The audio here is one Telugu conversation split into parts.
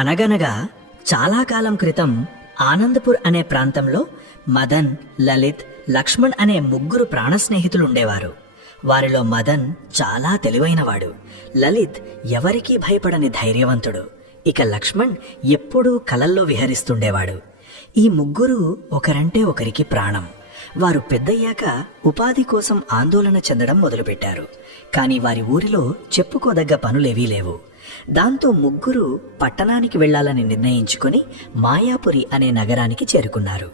అనగనగా చాలా కాలం క్రితం ఆనందపూర్ అనే ప్రాంతంలో మదన్, లలిత్, లక్ష్మణ్ అనే ముగ్గురు ప్రాణ స్నేహితులుండేవారు. వారిలో మదన్ చాలా తెలివైనవాడు, లలిత్ ఎవరికీ భయపడని ధైర్యవంతుడు, ఇక లక్ష్మణ్ ఎప్పుడూ కలల్లో విహరిస్తుండేవాడు. ఈ ముగ్గురు ఒకరంటే ఒకరికి ప్రాణం. వారు పెద్దయ్యాక ఉపాధి కోసం ఆందోళన చెందడం మొదలుపెట్టారు. కానీ వారి ఊరిలో చెప్పుకోదగ్గ పనులేవీ లేవు. దాంతో ముగ్గురు పట్టణానికి వెళ్లాలని నిర్ణయించుకుని మాయాపురి అనే నగరానికి చేరుకున్నారు.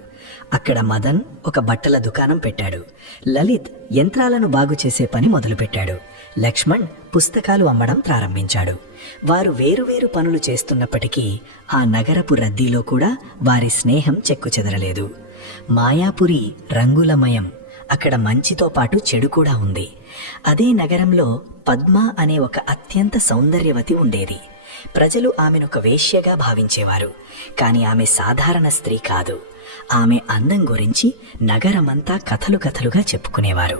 అక్కడ మదన్ ఒక బట్టల దుకాణం పెట్టాడు, లలిత్ యంత్రాలను బాగు చేసే పని మొదలుపెట్టాడు, లక్ష్మణ్ పుస్తకాలు అమ్మడం ప్రారంభించాడు. వారు వేరువేరు పనులు చేస్తున్నప్పటికీ ఆ నగరపు రద్దీలో కూడా వారి స్నేహం చెక్కుచెదరలేదు. మాయాపురి రంగులమయం. అక్కడ మంచితో పాటు చెడు కూడా ఉంది. అదే నగరంలో పద్మ అనే ఒక అత్యంత సౌందర్యవతి ఉండేది. ప్రజలు ఆమెనొక వేశ్యగా భావించేవారు. కాని ఆమె సాధారణ స్త్రీ కాదు. ఆమె అందం గురించి నగరమంతా కథలు కథలుగా చెప్పుకునేవారు.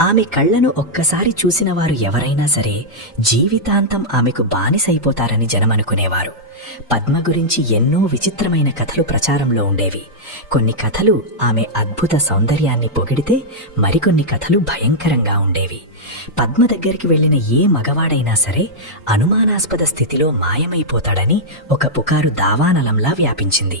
ఆమె కళ్లను ఒక్కసారి చూసిన వారు ఎవరైనా సరే జీవితాంతం ఆమెకు బానిసైపోతారని జనమనుకునేవారు. పద్మ గురించి ఎన్నో విచిత్రమైన కథలు ప్రచారంలో ఉండేవి. కొన్ని కథలు ఆమె అద్భుత సౌందర్యాన్ని పొగిడితే, మరికొన్ని కథలు భయంకరంగా ఉండేవి. పద్మ దగ్గరికి వెళ్లిన ఏ మగవాడైనా సరే అనుమానాస్పద స్థితిలో మాయమైపోతాడని ఒక పుకారు దావానలంలా వ్యాపించింది.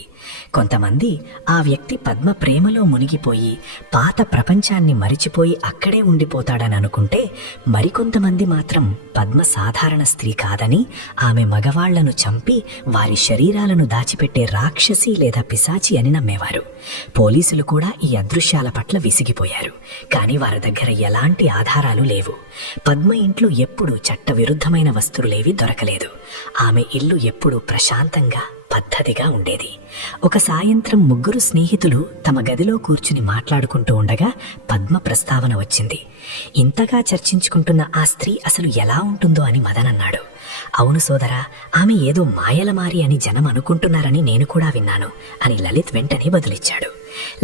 కొంతమంది ఆ వ్యక్తి పద్మ ప్రేమలో మునిగిపోయి పాత ప్రపంచాన్ని మరిచిపోయి అక్కడే ఉండిపోతాడని అనుకుంటే, మరికొంతమంది మాత్రం పద్మ సాధారణ స్త్రీ కాదని, ఆమె మగవాళ్లను చంపి వారి శరీరాలను దాచిపెట్టే రాక్షసి లేదా పిశాచి అని నమ్మేవారు. పోలీసులు కూడా ఈ అదృశ్యాల పట్ల విసిగిపోయారు. కానీ వారి దగ్గర ఎలాంటి ఆధారాలు లేవు. పద్మ ఇంట్లో ఎప్పుడూ చట్టవిరుద్ధమైన వస్తువులేవి దొరకలేదు. ఆమె ఇల్లు ఎప్పుడూ ప్రశాంతంగా పద్ధతిగా ఉండేది. ఒక సాయంత్రం ముగ్గురు స్నేహితులు తమ గదిలో కూర్చుని మాట్లాడుకుంటూ ఉండగా పద్మ ప్రస్తావన వచ్చింది. ఇంతగా చర్చించుకుంటున్న ఆ స్త్రీ అసలు ఎలా ఉంటుందో అని మదన్ అన్నాడు. అవును సోదరా, ఆమె ఏదో మాయలమారి అని జనం అనుకుంటున్నారని నేను కూడా విన్నాను అని లలిత్ వెంటనే బదులిచ్చాడు.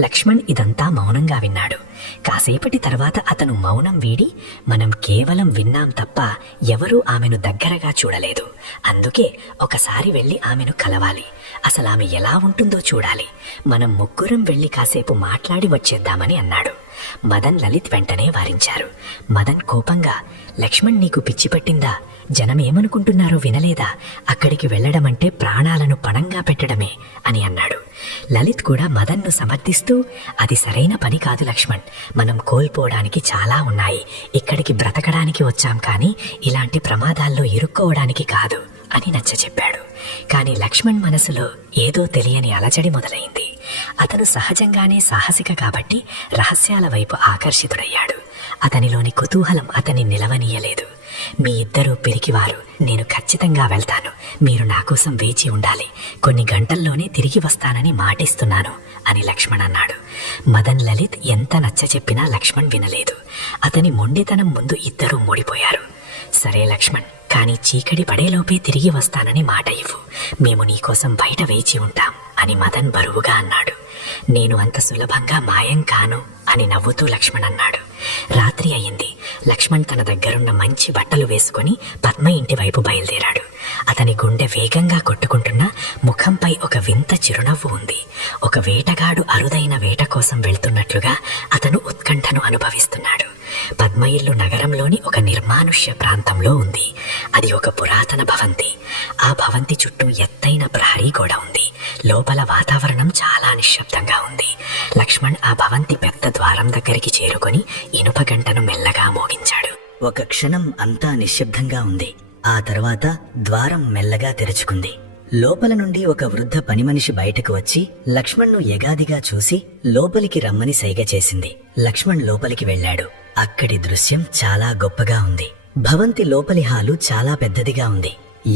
లక్ష్మణ్ ఇదంతా మౌనంగా విన్నాడు. కాసేపటి తర్వాత అతను మౌనం వీడి, మనం కేవలం విన్నాం తప్ప ఎవరూ ఆమెను దగ్గరగా చూడలేదు. అందుకే ఒకసారి వెళ్ళి ఆమెను కలవాలి. అసలు ఆమె ఎలా ఉంటుందో చూడాలి. మనం ముగ్గురం వెళ్ళి కాసేపు మాట్లాడి వచ్చేద్దామని అన్నాడు. మదన్, లలిత్ వెంటనే వారించారు. మదన్ కోపంగా, లక్ష్మణ్ నీకు పిచ్చి పట్టిందా? జనం ఏమనుకుంటున్నారో వినలేదా? అక్కడికి వెళ్లడమంటే ప్రాణాలను పణంగా పెట్టడమే అని అన్నాడు. లలిత్ కూడా మదన్ను సమర్థిస్తూ, అది సరైన పని కాదు లక్ష్మణ్, మనం కోల్పోవడానికి చాలా ఉన్నాయి. ఇక్కడికి బ్రతకడానికి వచ్చాం కానీ ఇలాంటి ప్రమాదాల్లో ఇరుక్కోవడానికి కాదు అని నచ్చచెప్పాడు. కానీ లక్ష్మణ్ మనసులో ఏదో తెలియని అలజడి మొదలైంది. అతను సహజంగానే సాహసిక కాబట్టి రహస్యాల వైపు ఆకర్షితుడయ్యాడు. అతనిలోని కుతూహలం అతన్ని నిలవనీయలేదు. మీ ఇద్దరూ పిరికివారు, నేను ఖచ్చితంగా వెళ్తాను. మీరు నా కోసం వేచి ఉండాలి. కొన్ని గంటల్లోనే తిరిగి వస్తానని మాటిస్తున్నాను అని లక్ష్మణ్ అన్నాడు. మదన్, లలిత్ ఎంత నచ్చచెప్పినా లక్ష్మణ్ వినలేదు. అతని మొండితనం ముందు ఇద్దరూ మూడిపోయారు. సరే లక్ష్మణ్, కానీ చీకటి పడేలోపే తిరిగి వస్తానని మాట ఇవ్వు. మేము నీకోసం బయట వేచి ఉంటాం అని మదన్ బరువుగా అన్నాడు. నేను అంత సులభంగా మాయం కాను అని నవ్వుతూ లక్ష్మణ్ అన్నాడు. రాత్రి అయింది. లక్ష్మణ్ తన దగ్గరున్న మంచి బట్టలు వేసుకుని పద్మ ఇంటి వైపు బయలుదేరాడు. అతని గుండె వేగంగా కొట్టుకుంటున్నా ముఖంపై ఒక వింత చిరునవ్వు ఉంది. ఒక వేటగాడు అరుదైన వేట కోసం వెళ్తున్నట్లుగా అతను ఉత్కంఠను అనుభవిస్తున్నాడు. పద్మ ఇల్లు నగరంలోని ఒక నిర్మానుష్య ప్రాంతంలో ఉంది. అది ఒక పురాతన భవంతి. ఆ భవంతి చుట్టూ ఎత్తైన ప్రహరీ గోడ ఉంది. లోపల వాతావరణం చాలా నిశ్శబ్దంగా ఉంది. లక్ష్మణ్ ఆ భవంతి పెద్ద ద్వారం దగ్గరికి చేరుకొని ఇనుప గంటను మెల్లగా మోగించాడు. ఒక క్షణం అంతా నిశ్శబ్దంగా ఉంది. ఆ తర్వాత ద్వారం మెల్లగా తెరుచుకుంది. లోపల నుండి ఒక వృద్ధ పనిమనిషి బయటకు వచ్చి లక్ష్మణ్ను ఎగాదిగా చూసి లోపలికి రమ్మని సైగ చేసింది. లక్ష్మణ్ లోపలికి వెళ్ళాడు. అక్కడి దృశ్యం చాలా గొప్పగా ఉంది. భవంతి లోపలి హాలు చాలా పెద్దదిగా ఉంది.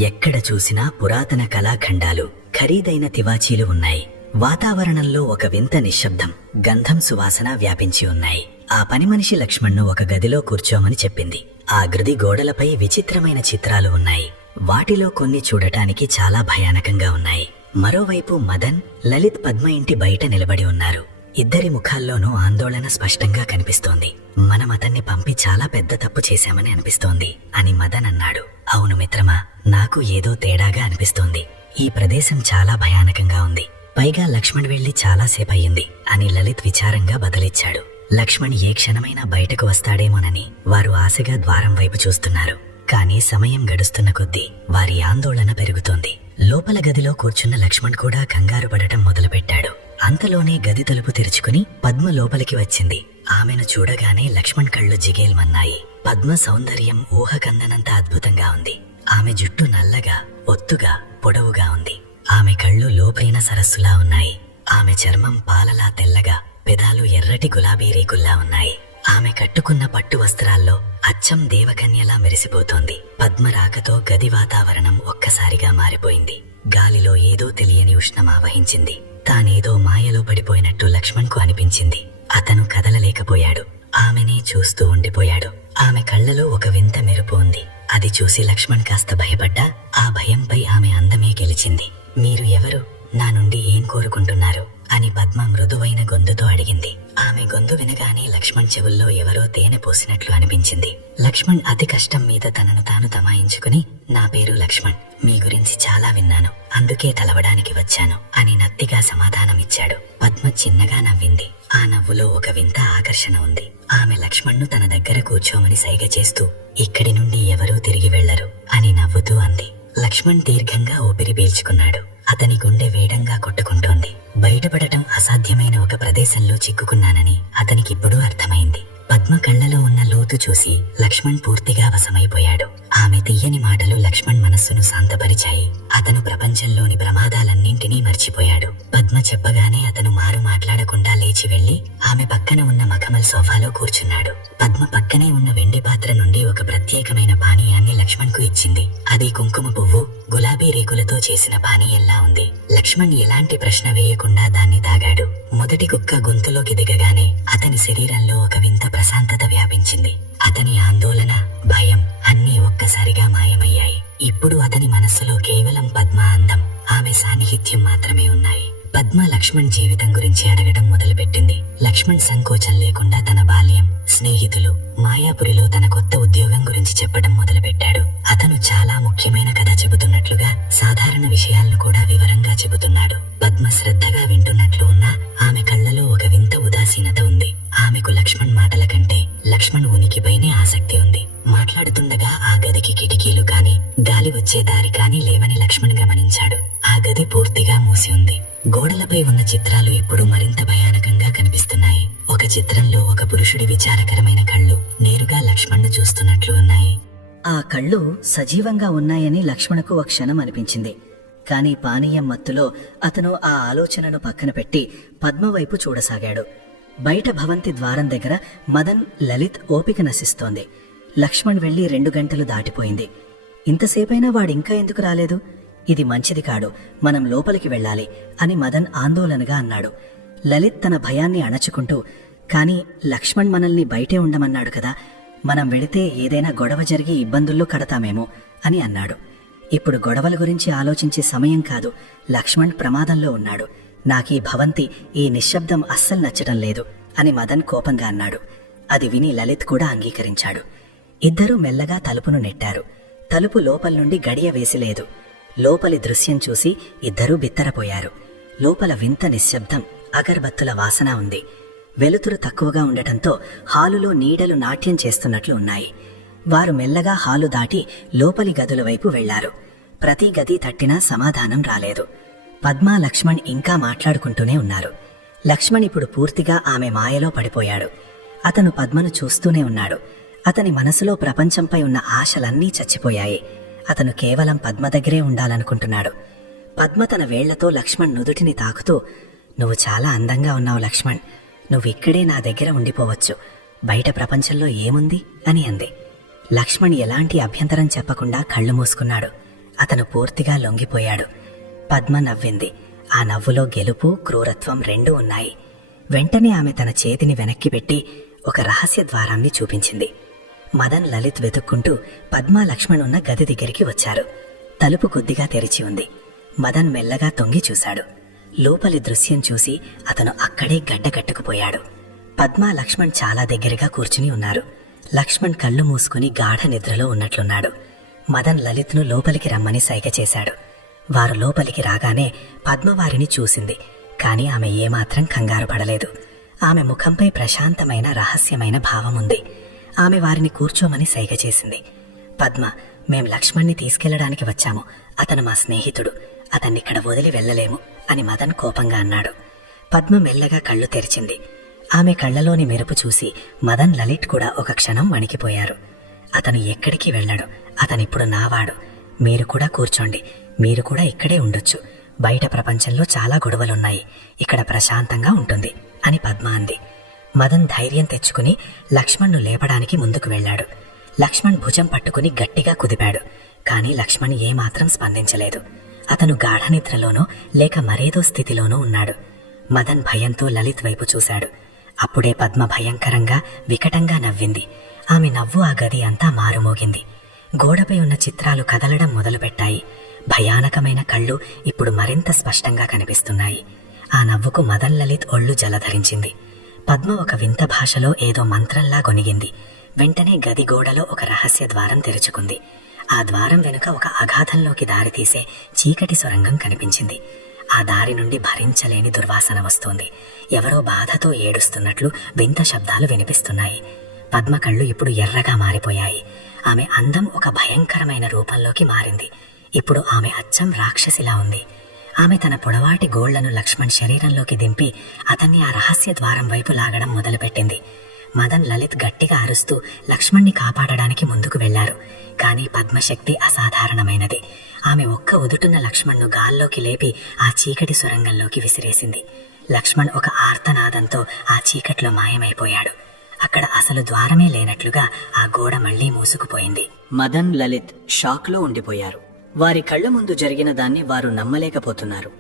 ఎక్కడ చూసినా పురాతన కళాఖండాలు, ఖరీదైన తివాచీలు ఉన్నాయి. వాతావరణంలో ఒక వింత నిశ్శబ్దం, గంధం సువాసన వ్యాపించి ఉన్నాయి. ఆ పనిమనిషి లక్ష్మణ్ను ఒక గదిలో కూర్చోమని చెప్పింది. ఆ గది గోడలపై విచిత్రమైన చిత్రాలు ఉన్నాయి. వాటిలో కొన్ని చూడటానికి చాలా భయానకంగా ఉన్నాయి. మరోవైపు మదన్, లలిత్ పద్మ ఇంటి బయట నిలబడి ఉన్నారు. ఇద్దరి ముఖాల్లోనూ ఆందోళన స్పష్టంగా కనిపిస్తోంది. మనం అతన్ని పంపి చాలా పెద్ద తప్పు చేశామని అనిపిస్తోంది అని మదన్ అన్నాడు. అవును మిత్రమా, నాకు ఏదో తేడాగా అనిపిస్తోంది. ఈ ప్రదేశం చాలా భయానకంగా ఉంది. పైగా లక్ష్మణ్ వెళ్లి చాలాసేపు అయ్యింది అని లలిత్ విచారంగా బదులిచ్చాడు. లక్ష్మణ్ ఏ క్షణమైనా బయటకు వస్తాడేమోనని వారు ఆశగా ద్వారం వైపు చూస్తున్నారు. కానీ సమయం గడుస్తున్న కొద్దీ వారి ఆందోళన పెరుగుతోంది. లోపల గదిలో కూర్చున్న లక్ష్మణ్ కూడా కంగారు పడటం మొదలుపెట్టాడు. అంతలోనే గది తలుపు తెరుచుకుని పద్మ లోపలికి వచ్చింది. ఆమెను చూడగానే లక్ష్మణ్ కళ్ళు జిగేల్మన్నాయి. పద్మ సౌందర్యం ఊహకందనంత అద్భుతంగా ఉంది. ఆమె జుట్టు నల్లగా, ఒత్తుగా, పొడవుగా ఉంది. ఆమె కళ్ళు లోపైన సరస్సులా ఉన్నాయి. ఆమె చర్మం పాలలా తెల్లగా, పెదాలు ఎర్రటి గులాబీ రేకుల్లా ఉన్నాయి. ఆమె కట్టుకున్న పట్టు వస్త్రాల్లో అచ్చం దేవకన్యలా మెరిసిపోతోంది. పద్మ రాకతో గది వాతావరణం ఒక్కసారిగా మారిపోయింది. గాలిలో ఏదో తెలియని ఉష్ణం ఆవహించింది. తానేదో మాయలో పడిపోయినట్టు లక్ష్మణ్కు అనిపించింది. అతను కదలలేకపోయాడు. ఆమెనే చూస్తూ ఉండిపోయాడు. ఆమె కళ్ళలో ఒక వింత మెరుపు ఉంది. అది చూసి లక్ష్మణ్ కాస్త భయపడ్డా ఆ భయంపై ఆమె అందమే గెలిచింది. మీరు ఎవరు? నా నుండి ఏం కోరుకుంటున్నారు అని పద్మ మృదువైన గొంతుతో అడిగింది. ఆమె గొంతు వినగానే లక్ష్మణ్ చెవుల్లో ఎవరో తేనె పోసినట్లు అనిపించింది. లక్ష్మణ్ అతి కష్టం మీద తనను తాను తమాయించుకుని, నా పేరు లక్ష్మణ్, మీ గురించి చాలా విన్నాను, అందుకే తలవడానికి వచ్చాను అని నత్తిగా సమాధానమిచ్చాడు. పద్మ చిన్నగా నవ్వింది. ఆ నవ్వులో ఒక వింత ఆకర్షణ ఉంది. ఆమె లక్ష్మణ్ను తన దగ్గర కూర్చోమని సైగ చేస్తూ, ఇక్కడి నుండి ఎవరూ తిరిగి వెళ్లరు అని నవ్వుతూ అంది. లక్ష్మణ్ దీర్ఘంగా ఊపిరి పీల్చుకున్నాడు. అతని గుండె వేడంగా కొట్టుకుంటోంది. బయటపడటం అసాధ్యమైన ఒక ప్రదేశంలో చిక్కుకున్నానని అతనికిప్పుడు అర్థమైంది. పద్మ కళ్ళలో ఉన్న లోతు చూసి లక్ష్మణ్ పూర్తిగా వశమైపోయాడు. ఆమె తీయని మాటలు లక్ష్మణ్ మనస్సును శాంతపరిచాయి. అతను ప్రపంచంలోని ప్రమాదాలన్నింటినీ మర్చిపోయాడు. పద్మ చెప్పగానే అతను మారు మాట్లాడకుండా లేచి వెళ్లి ఆమె పక్కన ఉన్న మఖమల్ సోఫాలో కూర్చున్నాడు. పద్మ పక్కనే ఉన్న వెండి పాత్ర నుండి ఒక ప్రత్యేకమైన పానీయాన్ని లక్ష్మణ్ కు ఇచ్చింది. అది కుంకుమ పువ్వు, గులాబీ రేకులతో చేసిన పానీయంలా ఉంది. లక్ష్మణ్ ఎలాంటి ప్రశ్న వేయకుండా దాన్ని తాగాడు. మొదటి కుక్క గొంతులోకి దిగగానే అతని శరీరంలో ఒక వింత ప్రశాంతత వ్యాపించింది. అతని ఆందోళన, భయం అన్నీ ఒక్కసారిగా మాయమయ్యాయి. ఇప్పుడు అతని మనస్సులో కేవలం పద్మ అందం, ఆమె సాన్నిహిత్యం మాత్రమే ఉన్నాయి. పద్మ లక్ష్మణ్ జీవితం గురించి అడగడం మొదలుపెట్టింది. లక్ష్మణ్ సంకోచం లేకుండా తన బాల్యం, స్నేహితులు, మాయాపురిలో తన కొత్త ఉద్యోగం గురించి చెప్పడం మొదలుపెట్టాడు. అతను చాలా ముఖ్యమైన కథ చెబుతున్నట్లుగా సాధారణ విషయాలను కూడా వివరంగా చెబుతున్నాడు. పద్మ శ్రద్ధగా వింటున్నట్లు ఉన్నా ఆమె కళ్ళలో ఒక వింత ఉదాసీనత ఉంది. ఆమెకు లక్ష్మణ్ మాటల కంటే లక్ష్మణ్ ఉనికిపైనే ఆసక్తి ఉంది. మాట్లాడుతుండగా ఆ గదికి కిటికీలు కాని, గాలి వచ్చే దారి కాని లేవని లక్ష్మణ్ గమనించాడు. ఆ గది పూర్తిగా మూసి ఉంది. గోడలపై ఉన్న చిత్రాలు ఇప్పుడు మరింత భయానకంగా కనిపిస్తున్నాయి. ఒక చిత్రంలో ఒక పురుషుడి విచారకరమైన కళ్ళు నేరుగా లక్ష్మణ్ను చూస్తున్నట్లు ఉన్నాయి. ఆ కళ్ళు సజీవంగా ఉన్నాయని లక్ష్మణకు ఒక క్షణం అనిపించింది. కాని పానీయం మత్తులో అతను ఆ ఆలోచనను పక్కన పెట్టి పద్మ వైపు చూడసాగాడు. బయట భవంతి ద్వారం దగ్గర మదన్, లలిత్ ఓపిక నశిస్తోంది. లక్ష్మణ్ వెళ్లి 2 గంటలు దాటిపోయింది. ఇంతసేపైనా వాడింకా ఎందుకు రాలేదు? ఇది మంచిది కాడు, మనం లోపలికి వెళ్ళాలి అని మదన్ ఆందోళనగా అన్నాడు. లలిత్ తన భయాన్ని అణచుకుంటూ, కాని లక్ష్మణ్ మనల్ని బయటే ఉండమన్నాడు కదా, మనం వెళితే ఏదైనా గొడవ జరిగి ఇబ్బందుల్లో కడతామేమో అని అన్నాడు. ఇప్పుడు గొడవల గురించి ఆలోచించే సమయం కాదు, లక్ష్మణ్ ప్రమాదంలో ఉన్నాడు. నాకీ భవంతి, ఈ నిశ్శబ్దం అస్సలు నచ్చడం లేదు అని మదన్ కోపంగా అన్నాడు. అది విని లలిత్ కూడా అంగీకరించాడు. ఇద్దరూ మెల్లగా తలుపును నెట్టారు. తలుపు లోపల నుండి గడియ వేసిలేదు. లోపలి దృశ్యం చూసి ఇద్దరూ బిత్తరపోయారు. లోపల వింత నిశ్శబ్దం, అగర్బత్తుల వాసన ఉంది. వెలుతురు తక్కువగా ఉండటంతో హాలులో నీడలు నాట్యం చేస్తున్నట్లు ఉన్నాయి. వారు మెల్లగా హాలు దాటి లోపలి గదుల వైపు వెళ్లారు. ప్రతి గది తట్టినా సమాధానం రాలేదు. పద్మ, లక్ష్మణ్ ఇంకా మాట్లాడుకుంటూనే ఉన్నారు. లక్ష్మణ్ ఇప్పుడు పూర్తిగా ఆమె మాయలో పడిపోయాడు. అతను పద్మను చూస్తూనే ఉన్నాడు. అతని మనసులో ప్రపంచంపై ఉన్న ఆశలన్నీ చచ్చిపోయాయి. అతను కేవలం పద్మ దగ్గరే ఉండాలనుకుంటున్నాడు. పద్మ తన వేళ్లతో లక్ష్మణ్ నుదుటిని తాకుతూ, నువ్వు చాలా అందంగా ఉన్నావు లక్ష్మణ్, నువ్విక్కడే నా దగ్గర ఉండిపోవచ్చు, బయట ప్రపంచంలో ఏముంది అని అంది. లక్ష్మణ్ ఎలాంటి అభ్యంతరం చెప్పకుండా కళ్ళు మూసుకున్నాడు. అతను పూర్తిగా లొంగిపోయాడు. పద్మ నవ్వింది. ఆ నవ్వులో గెలుపు, క్రూరత్వం రెండూ ఉన్నాయి. వెంటనే ఆమె తన చేతిని వెనక్కి పెట్టి ఒక రహస్య ద్వారాన్ని చూపించింది. మదన్, లలిత్ వెతుక్కుంటూ పద్మ, లక్ష్మణ్ ఉన్న గది దగ్గరికి వచ్చారు. తలుపు కొద్దిగా తెరిచి ఉంది. మదన్ మెల్లగా తొంగి చూశాడు. లోపలి దృశ్యం చూసి అతను అక్కడే గడ్డకట్టుకుపోయాడు. పద్మ, లక్ష్మణ్ చాలా దగ్గరగా కూర్చుని ఉన్నారు. లక్ష్మణ్ కళ్ళు మూసుకుని గాఢ నిద్రలో ఉన్నట్లున్నాడు. మదన్ లలిత్ను లోపలికి రమ్మని సైగ చేశాడు. వారు లోపలికి రాగానే పద్మ వారిని చూసింది. కాని ఆమె ఏమాత్రం కంగారు పడలేదు. ఆమె ముఖంపై ప్రశాంతమైన రహస్యమైన భావముంది. ఆమె వారిని కూర్చోమని సైగ చేసింది. పద్మ, మేం లక్ష్మణ్ణి తీసుకెళ్లడానికి వచ్చాము. అతను మా స్నేహితుడు. అతన్నిక్కడ వదిలి వెళ్ళలేము అని మదన్ కోపంగా అన్నాడు. పద్మ మెల్లగా కళ్ళు తెరిచింది. ఆమె కళ్లలోని మెరుపు చూసి మదన్, లలిత్ కూడా ఒక క్షణం వణికిపోయారు. అతను ఎక్కడికి వెళ్ళడు. అతనిప్పుడు నావాడు. మీరు కూడా కూర్చోండి. మీరు కూడా ఇక్కడే ఉండొచ్చు. బయట ప్రపంచంలో చాలా గొడవలున్నాయి. ఇక్కడ ప్రశాంతంగా ఉంటుంది అని పద్మ అంది. మదన్ ధైర్యం తెచ్చుకుని లక్ష్మణ్ను లేపడానికి ముందుకు వెళ్ళాడు. లక్ష్మణ్ భుజం పట్టుకుని గట్టిగా కుదిపాడు. కాని లక్ష్మణ్ ఏమాత్రం స్పందించలేదు. అతను గాఢనిద్రలోనో లేక మరేదో స్థితిలోనో ఉన్నాడు. మదన్ భయంతో లలిత్ వైపు చూశాడు. అప్పుడే పద్మ భయంకరంగా వికటంగా నవ్వింది. ఆమె నవ్వు ఆ గది అంతా మారుమోగింది. గోడపై ఉన్న చిత్రాలు కదలడం మొదలుపెట్టాయి. భయానకమైన కళ్ళు ఇప్పుడు మరింత స్పష్టంగా కనిపిస్తున్నాయి. ఆ నవ్వుకు మదన్, లలిత్ ఒళ్ళు జలధరించింది. పద్మ ఒక వింత భాషలో ఏదో మంత్రంలా గొనిగింది. వెంటనే గది గోడలో ఒక రహస్య ద్వారం తెరుచుకుంది. ఆ ద్వారం వెనుక ఒక అగాధంలోకి దారితీసే చీకటి సొరంగం కనిపించింది. ఆ దారి నుండి భరించలేని దుర్వాసన వస్తోంది. ఎవరో బాధతో ఏడుస్తున్నట్లు వింత శబ్దాలు వినిపిస్తున్నాయి. పద్మ కళ్ళు ఇప్పుడు ఎర్రగా మారిపోయాయి. ఆమె అందం ఒక భయంకరమైన రూపంలోకి మారింది. ఇప్పుడు ఆమె అచ్చం రాక్షసిలా ఉంది. ఆమె తన పొడవాటి గోళ్లను లక్ష్మణ్ శరీరంలోకి దింపి అతన్ని ఆ రహస్య ద్వారం వైపు లాగడం మొదలుపెట్టింది. మదన్, లలిత్ గట్టిగా అరుస్తూ లక్ష్మణ్ణి కాపాడడానికి ముందుకు వెళ్లారు. కానీ పద్మశక్తి అసాధారణమైనది. ఆమె ఒక్క ఉదుటున్న లక్ష్మణ్ను గాల్లోకి లేపి ఆ చీకటి సొరంగంలోకి విసిరేసింది. లక్ష్మణ్ ఒక ఆర్తనాదంతో ఆ చీకట్లో మాయమైపోయాడు. అక్కడ అసలు ద్వారమే లేనట్లుగా ఆ గోడ మళ్లీ మూసుకుపోయింది. మదన్, లలిత్ షాక్లో ఉండిపోయారు. వారి కళ్ల ముందు జరిగిన దాన్ని వారు నమ్మలేకపోతున్నారు.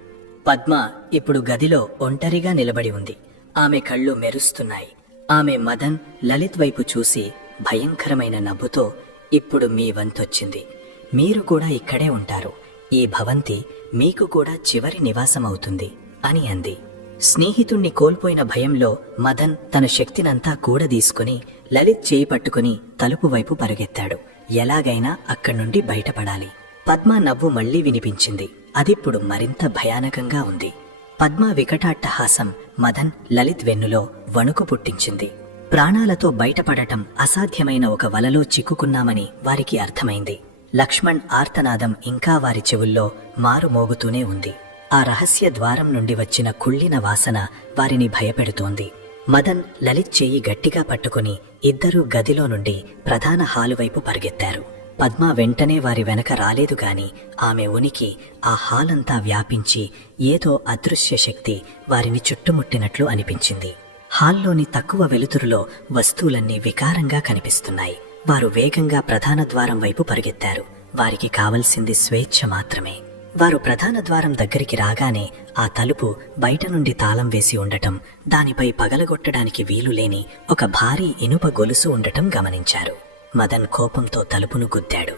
పద్మ ఇప్పుడు గదిలో ఒంటరిగా నిలబడి ఉంది. ఆమె కళ్ళు మెరుస్తున్నాయి. ఆమె మదన్, లలిత్ వైపు చూసి భయంకరమైన నవ్వుతో, ఇప్పుడు మీ వంతొచ్చింది. మీరు కూడా ఇక్కడే ఉంటారు. ఈ భవంతి మీకు కూడా చివరి నివాసమవుతుంది అని అంది. స్నేహితుణ్ణి కోల్పోయిన భయంలో మదన్ తన శక్తినంతా కూడదీసుకుని లలిత్ చేయి పట్టుకుని తలుపు వైపు పరుగెత్తాడు. ఎలాగైనా అక్కడి నుండి బయటపడాలి. పద్మ నవ్వు మళ్లీ వినిపించింది. అదిప్పుడు మరింత భయానకంగా ఉంది. పద్మ వికటాట్టహాసం మదన్, లలిత్ వెన్నులో వణుకు పుట్టించింది. ప్రాణాలతో బయటపడటం అసాధ్యమైన ఒక వలలో చిక్కుకున్నామని వారికి అర్థమైంది. లక్ష్మణ్ ఆర్తనాదం ఇంకా వారి చెవుల్లో మారుమోగుతూనే ఉంది. ఆ రహస్య ద్వారం నుండి వచ్చిన కుళ్ళిన వాసన వారిని భయపెడుతోంది. మదన్, లలిత్ చెయ్యి గట్టిగా పట్టుకుని ఇద్దరూ గదిలో నుండి ప్రధాన హాలు వైపు పరిగెత్తారు. పద్మ వెంటనే వారి వెనక రాలేదు గాని ఆమె ఉనికి ఆ హాలంతా వ్యాపించి ఏదో అదృశ్య శక్తి వారిని చుట్టుముట్టినట్లు అనిపించింది. హాల్లోని తక్కువ వెలుతురులో వస్తువులన్నీ వికారంగా కనిపిస్తున్నాయి. వారు వేగంగా ప్రధాన ద్వారం వైపు పరిగెత్తారు. వారికి కావలసింది స్వేచ్ఛ మాత్రమే. వారు ప్రధాన ద్వారం దగ్గరికి రాగానే ఆ తలుపు బయట నుండి తాళం వేసి ఉండటం, దానిపై పగలగొట్టడానికి వీలులేని ఒక భారీ ఇనుప గొలుసు ఉండటం గమనించారు. మదన్ కోపంతో తలుపును గుద్దాడు.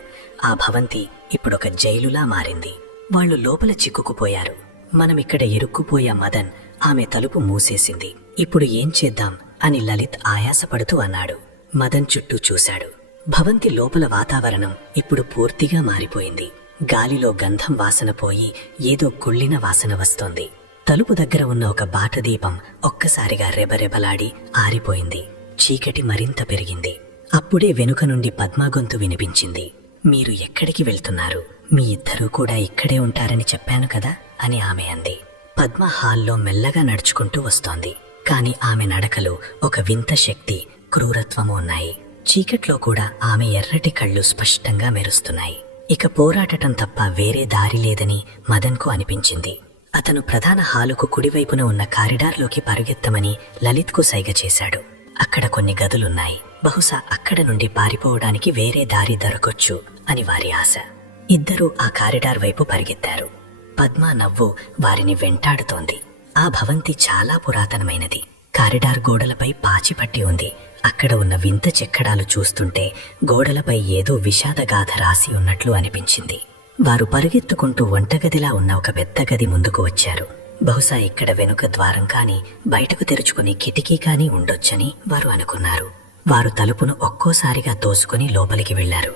ఆ భవంతి ఇప్పుడొక జైలులా మారింది. వాళ్లు లోపల చిక్కుకుపోయారు. మనమిక్కడ ఇరుక్కుపోయా మదన్. ఆమె తలుపు మూసేసింది. ఇప్పుడు ఏం చేద్దాం అని లలిత్ ఆయాసపడుతూ అన్నాడు. మదన్ చుట్టూ చూశాడు. భవంతి లోపల వాతావరణం ఇప్పుడు పూర్తిగా మారిపోయింది. గాలిలో గంధం వాసన పోయి ఏదో కుళ్ళిన వాసన వస్తోంది. తలుపు దగ్గర ఉన్న ఒక బాటదీపం ఒక్కసారిగా రెబరెబలాడి ఆరిపోయింది. చీకటి మరింత పెరిగింది. అప్పుడే వెనుక నుండి పద్మ గొంతు వినిపించింది. మీరు ఎక్కడికి వెళ్తున్నారు? మీ ఇద్దరూ కూడా ఇక్కడే ఉంటారని చెప్పాను కదా అని ఆమె అంది. పద్మ హాల్లో మెల్లగా నడుచుకుంటూ వస్తోంది. కాని ఆమె నడకలో ఒక వింత శక్తి, క్రూరత్వము ఉన్నాయి. చీకట్లో కూడా ఆమె ఎర్రటి కళ్ళు స్పష్టంగా మెరుస్తున్నాయి. ఇక పోరాటం తప్ప వేరే దారి లేదని మదన్కు అనిపించింది. అతను ప్రధాన హాలుకు కుడివైపున ఉన్న కారిడార్లోకి పరుగెత్తమని లలిత్కు సైగ చేశాడు. అక్కడ కొన్ని గదులున్నాయి. బహుశా అక్కడ నుండి పారిపోవడానికి వేరే దారి దొరకొచ్చు అని వారి ఆశ. ఇద్దరూ ఆ కారిడార్ వైపు పరిగెత్తారు. పద్మ నవ్వు వారిని వెంటాడుతోంది. ఆ భవంతి చాలా పురాతనమైనది. కారిడార్ గోడలపై పాచిపట్టి ఉంది. అక్కడ ఉన్న వింత చెక్కడాలు చూస్తుంటే గోడలపై ఏదో విషాదగాథ రాసి ఉన్నట్లు అనిపించింది. వారు పరుగెత్తుకుంటూ వంటగదిలా ఉన్న ఒక పెద్ద గది ముందుకు వచ్చారు. బహుశా ఇక్కడ వెనుక ద్వారం కానీ బయటకు తెరుచుకుని కిటికీ కానీ ఉండొచ్చని వారు అనుకున్నారు. వారు తలుపును ఒక్కోసారిగా తోసుకుని లోపలికి వెళ్లారు.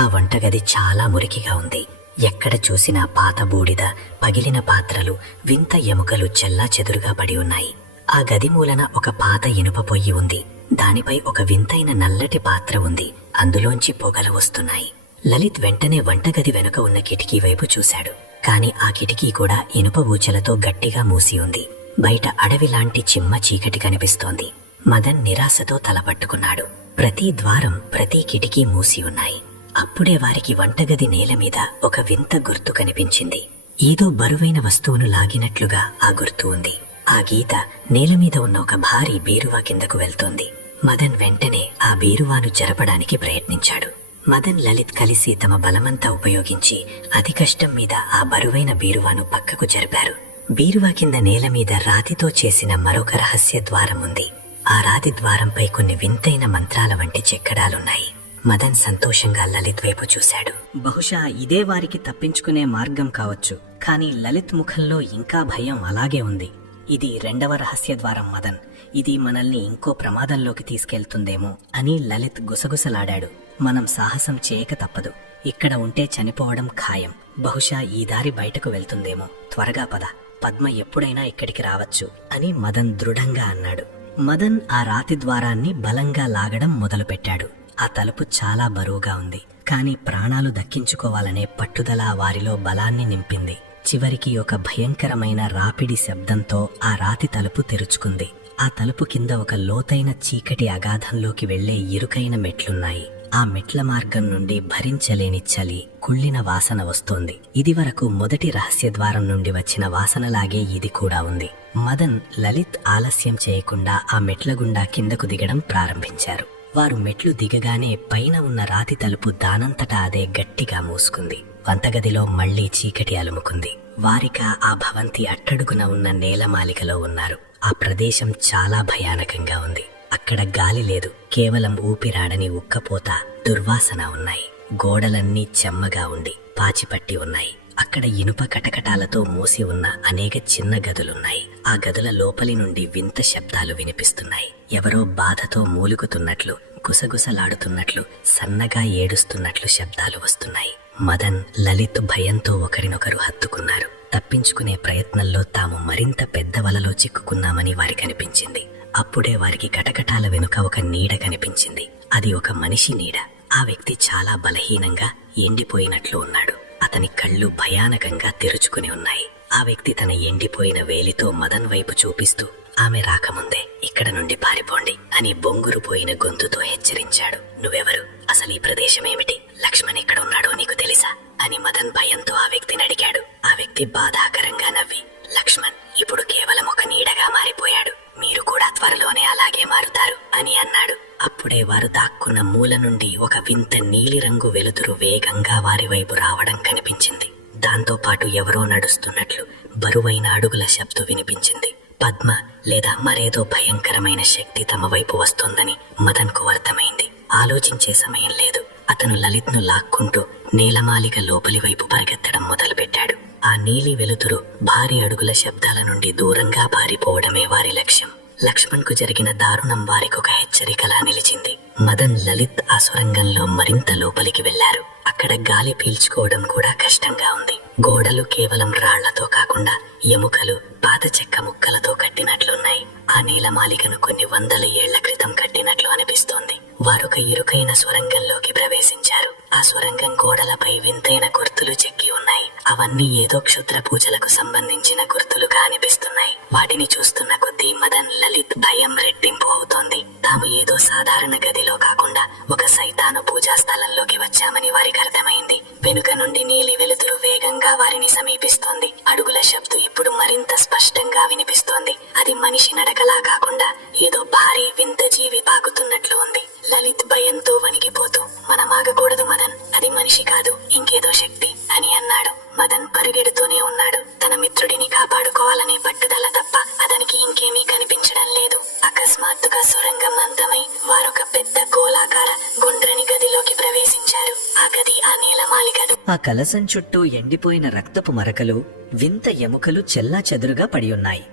ఆ వంటగది చాలా మురికిగా ఉంది. ఎక్కడ చూసినా పాత బూడిద, పగిలిన పాత్రలు, వింత ఎముకలు చెల్లా చెదురుగా పడి ఉన్నాయి. ఆ గది మూలన ఒక పాత ఇనుప పొయ్యి ఉంది. దానిపై ఒక వింతైన నల్లటి పాత్ర ఉంది. అందులోంచి పొగలు వస్తున్నాయి. లలిత్ వెంటనే వంటగది వెనుక ఉన్న కిటికీ వైపు చూశాడు. కాని ఆ కిటికీ కూడా ఇనుప ఊచలతో గట్టిగా మూసి ఉంది. బయట అడవిలాంటి చిమ్మ చీకటి కనిపిస్తోంది. మదన్ నిరాశతో తలపట్టుకున్నాడు. ప్రతి ద్వారం, ప్రతి కిటికీ మూసి ఉన్నాయి. అప్పుడే వారికి వంటగది నేల మీద ఒక వింత గుర్తు కనిపించింది. ఏదో బరువైన వస్తువును లాగినట్లుగా ఆ గుర్తు ఉంది. ఆ గీత నేల మీద ఉన్న ఒక భారీ బీరువా కిందకు వెళ్తోంది. మదన్ వెంటనే ఆ బీరువాను జరపడానికి ప్రయత్నించాడు. మదన్, లలిత్ కలిసి తమ బలమంతా ఉపయోగించి అతి కష్టం మీద ఆ బరువైన బీరువాను పక్కకు జరిపారు. బీరువా కింద నేల మీద రాతితో చేసిన మరొక రహస్య ద్వారం ఉంది. ఆ రాతి ద్వారంపై కొన్ని వింతైన మంత్రాల వంటి చెక్కడాలున్నాయి. మదన్ సంతోషంగా లలిత్ వైపు చూశాడు. బహుశా ఇదే వారికి తప్పించుకునే మార్గం కావచ్చు. కానీ లలిత్ ముఖంలో ఇంకా భయం అలాగే ఉంది. ఇది 2వ రహస్య ద్వారం మదన్. ఇది మనల్ని ఇంకో ప్రమాదంలోకి తీసుకెళ్తుందేమో అని లలిత్ గుసగుసలాడాడు. మనం సాహసం చేయక తప్పదు. ఇక్కడ ఉంటే చనిపోవడం ఖాయం. బహుశా ఈ దారి బయటకు వెళ్తుందేమో. త్వరగా పద, పద్మ ఎప్పుడైనా ఇక్కడికి రావచ్చు అని మదన్ దృఢంగా అన్నాడు. మదన్ ఆ రాతి ద్వారాన్ని బలంగా లాగడం మొదలుపెట్టాడు. ఆ తలుపు చాలా బరువుగా ఉంది. కాని ప్రాణాలు దక్కించుకోవాలనే పట్టుదల వారిలో బలాన్ని నింపింది. చివరికి ఒక భయంకరమైన రాపిడి శబ్దంతో ఆ రాతి తలుపు తెరుచుకుంది. ఆ తలుపు కింద ఒక లోతైన చీకటి అగాధంలోకి వెళ్లే ఇరుకైన మెట్లున్నాయి. ఆ మెట్ల మార్గం నుండి భరించలేని చలి, కుళ్ళిన వాసన వస్తోంది. ఇదివరకు మొదటి రహస్య ద్వారం నుండి వచ్చిన వాసనలాగే ఇది కూడా ఉంది. మదన్, లలిత్ ఆలస్యం చేయకుండా ఆ మెట్ల గుండా కిందకు దిగడం ప్రారంభించారు. వారు మెట్లు దిగగానే పైన ఉన్న రాతి తలుపు దానంతటా అదే గట్టిగా మూసుకుంది. వంటగదిలో మళ్లీ చీకటి అలుముకుంది. వారిక ఆ భవంతి అట్టడుగున ఉన్న నేలమాలికలో ఉన్నారు. ఆ ప్రదేశం చాలా భయానకంగా ఉంది. అక్కడ గాలి లేదు. కేవలం ఊపిరాడని ఉక్కపోత, దుర్వాసన ఉన్నాయి. గోడలన్నీ చెమ్మగా ఉండి పాచిపట్టి ఉన్నాయి. అక్కడ ఇనుప కటకటాలతో మూసి ఉన్న అనేక చిన్న గదులున్నాయి. ఆ గదుల లోపలి నుండి వింత శబ్దాలు వినిపిస్తున్నాయి. ఎవరో బాధతో మూలుగుతున్నట్లు, గుసగుసలాడుతున్నట్లు, సన్నగా ఏడుస్తున్నట్లు శబ్దాలు వస్తున్నాయి. మదన్, లలిత్ భయంతో ఒకరినొకరు హత్తుకున్నారు. తప్పించుకునే ప్రయత్నంలో తాము మరింత పెద్ద వలలో చిక్కుకున్నామని వారికి అనిపించింది. అప్పుడే వారికి కటకటాల వెనుక ఒక నీడ కనిపించింది. అది ఒక మనిషి నీడ. ఆ వ్యక్తి చాలా బలహీనంగా, ఎండిపోయినట్లు ఉన్నాడు. అతని కళ్ళు భయానకంగా తెరుచుకుని ఉన్నాయి. ఆ వ్యక్తి తన ఎండిపోయిన వేలితో మదన్ వైపు చూపిస్తూ, ఆమె రాకముందే ఇక్కడ నుండి పారిపోండి అని బొంగురుపోయిన గొంతుతో హెచ్చరించాడు. నువ్వెవరు? అసలు ఈ ప్రదేశం ఏమిటి? లక్ష్మణ్ ఇక్కడ ఉన్నాడో నీకు తెలుసా అని మదన్ భయంతో ఆ వ్యక్తిని అడిగాడు. ఆ వ్యక్తి బాధాకరంగా నవ్వి, లక్ష్మణ్ ఇప్పుడు కేవలం ఒక నీడగా మారిపోయాడు. మీరు కూడా త్వరలోనే అలాగే మారుతారు అని అన్నాడు. అప్పుడే వారు దాక్కున్న మూల నుండి ఒక వింత నీలిరంగు వెలుతురు వేగంగా వారి వైపు రావడం కనిపించింది. దాంతో పాటు ఎవరో నడుస్తున్నట్లు బరువైన అడుగుల శబ్దం వినిపించింది. పద్మ లేదా మరేదో భయంకరమైన శక్తి తమ వైపు వస్తోందని మదన్కు అర్థమైంది. ఆలోచించే సమయం లేదు. అతను లలిత్ను లాక్కుంటూ నేలమాలిక లోపలి వైపు పరిగెత్తడం మొదలుపెట్టాడు. ఆ నీలి వెలుతురు, భారీ అడుగుల శబ్దాల నుండి దూరంగా పారిపోవడమే వారి లక్ష్యం. లక్ష్మణ్ కు జరిగిన దారుణం వారికొక హెచ్చరికలా నిలిచింది. మదన్, లలిత్ ఆ సొరంగంలో మరింత లోపలికి వెళ్లారు. అక్కడ గాలి పీల్చుకోవడం కూడా కష్టంగా ఉంది. గోడలు కేవలం రాళ్లతో కాకుండా ఎముకలు, పాత చెక్క ముక్కలతో కట్టినట్లున్నాయి. ఆ నీలమాలికను కొన్ని వందల ఏళ్ల క్రితం కట్టినట్లు అనిపిస్తోంది. వారొక ఇరుకైన సొరంగంలోకి ప్రవేశించారు. ఆ సొరంగం గోడలపై వింతైన గుర్తులు చెక్కి ఉన్నాయి. అవన్నీ ఏదో క్షుద్ర పూజలకు సంబంధించిన గుర్తులుగా అనిపిస్తున్నాయి. వాటిని చూస్తున్న కొద్దీ మదన్, లలిత్ భయం రెట్టింపు అవుతోంది. తాము ఏదో సాధారణ గదిలో కాకుండా ఒక సైతాను పూజా స్థలంలోకి వచ్చామని వారికి అర్థమైంది. వెనుక నుండి నీలి వెలుతురు వేగంగా వారిని సమీపిస్తోంది. అడుగుల శబ్దం ఇప్పుడు మరింత స్పష్టంగా వినిపిస్తోంది. అది మనిషి నడకలా కాకుండా ఏదో భారీ వింత జీవి పాకుతున్నట్లు ఉంది. లలిత్ భయంతో వణికిపోతూ, మనం ఆగకూడదు మదన్, అది మనిషి కాదు, ఇంకేదో శక్తి అని అన్నాడు. మదన్ పరిగెడుతూనే ఉన్నాడు. తన మిత్రుడిని కాపాడుకోవాలనే పట్టుదల తప్ప అతనికి ఇంకేమీ కనిపించడం లేదు. అకస్మాత్తుగా సొరంగం అంతమై వారొక పెద్ద గోళాకార గుండ్రని గదిలోకి ప్రవేశించారు. ఆ గది ఆ నీలమాలికదు. ఆ కలశం చుట్టూ ఎండిపోయిన రక్తపు మరకలు, వింత ఎముకలు చెల్లాచెదురుగా పడి ఉన్నాయి.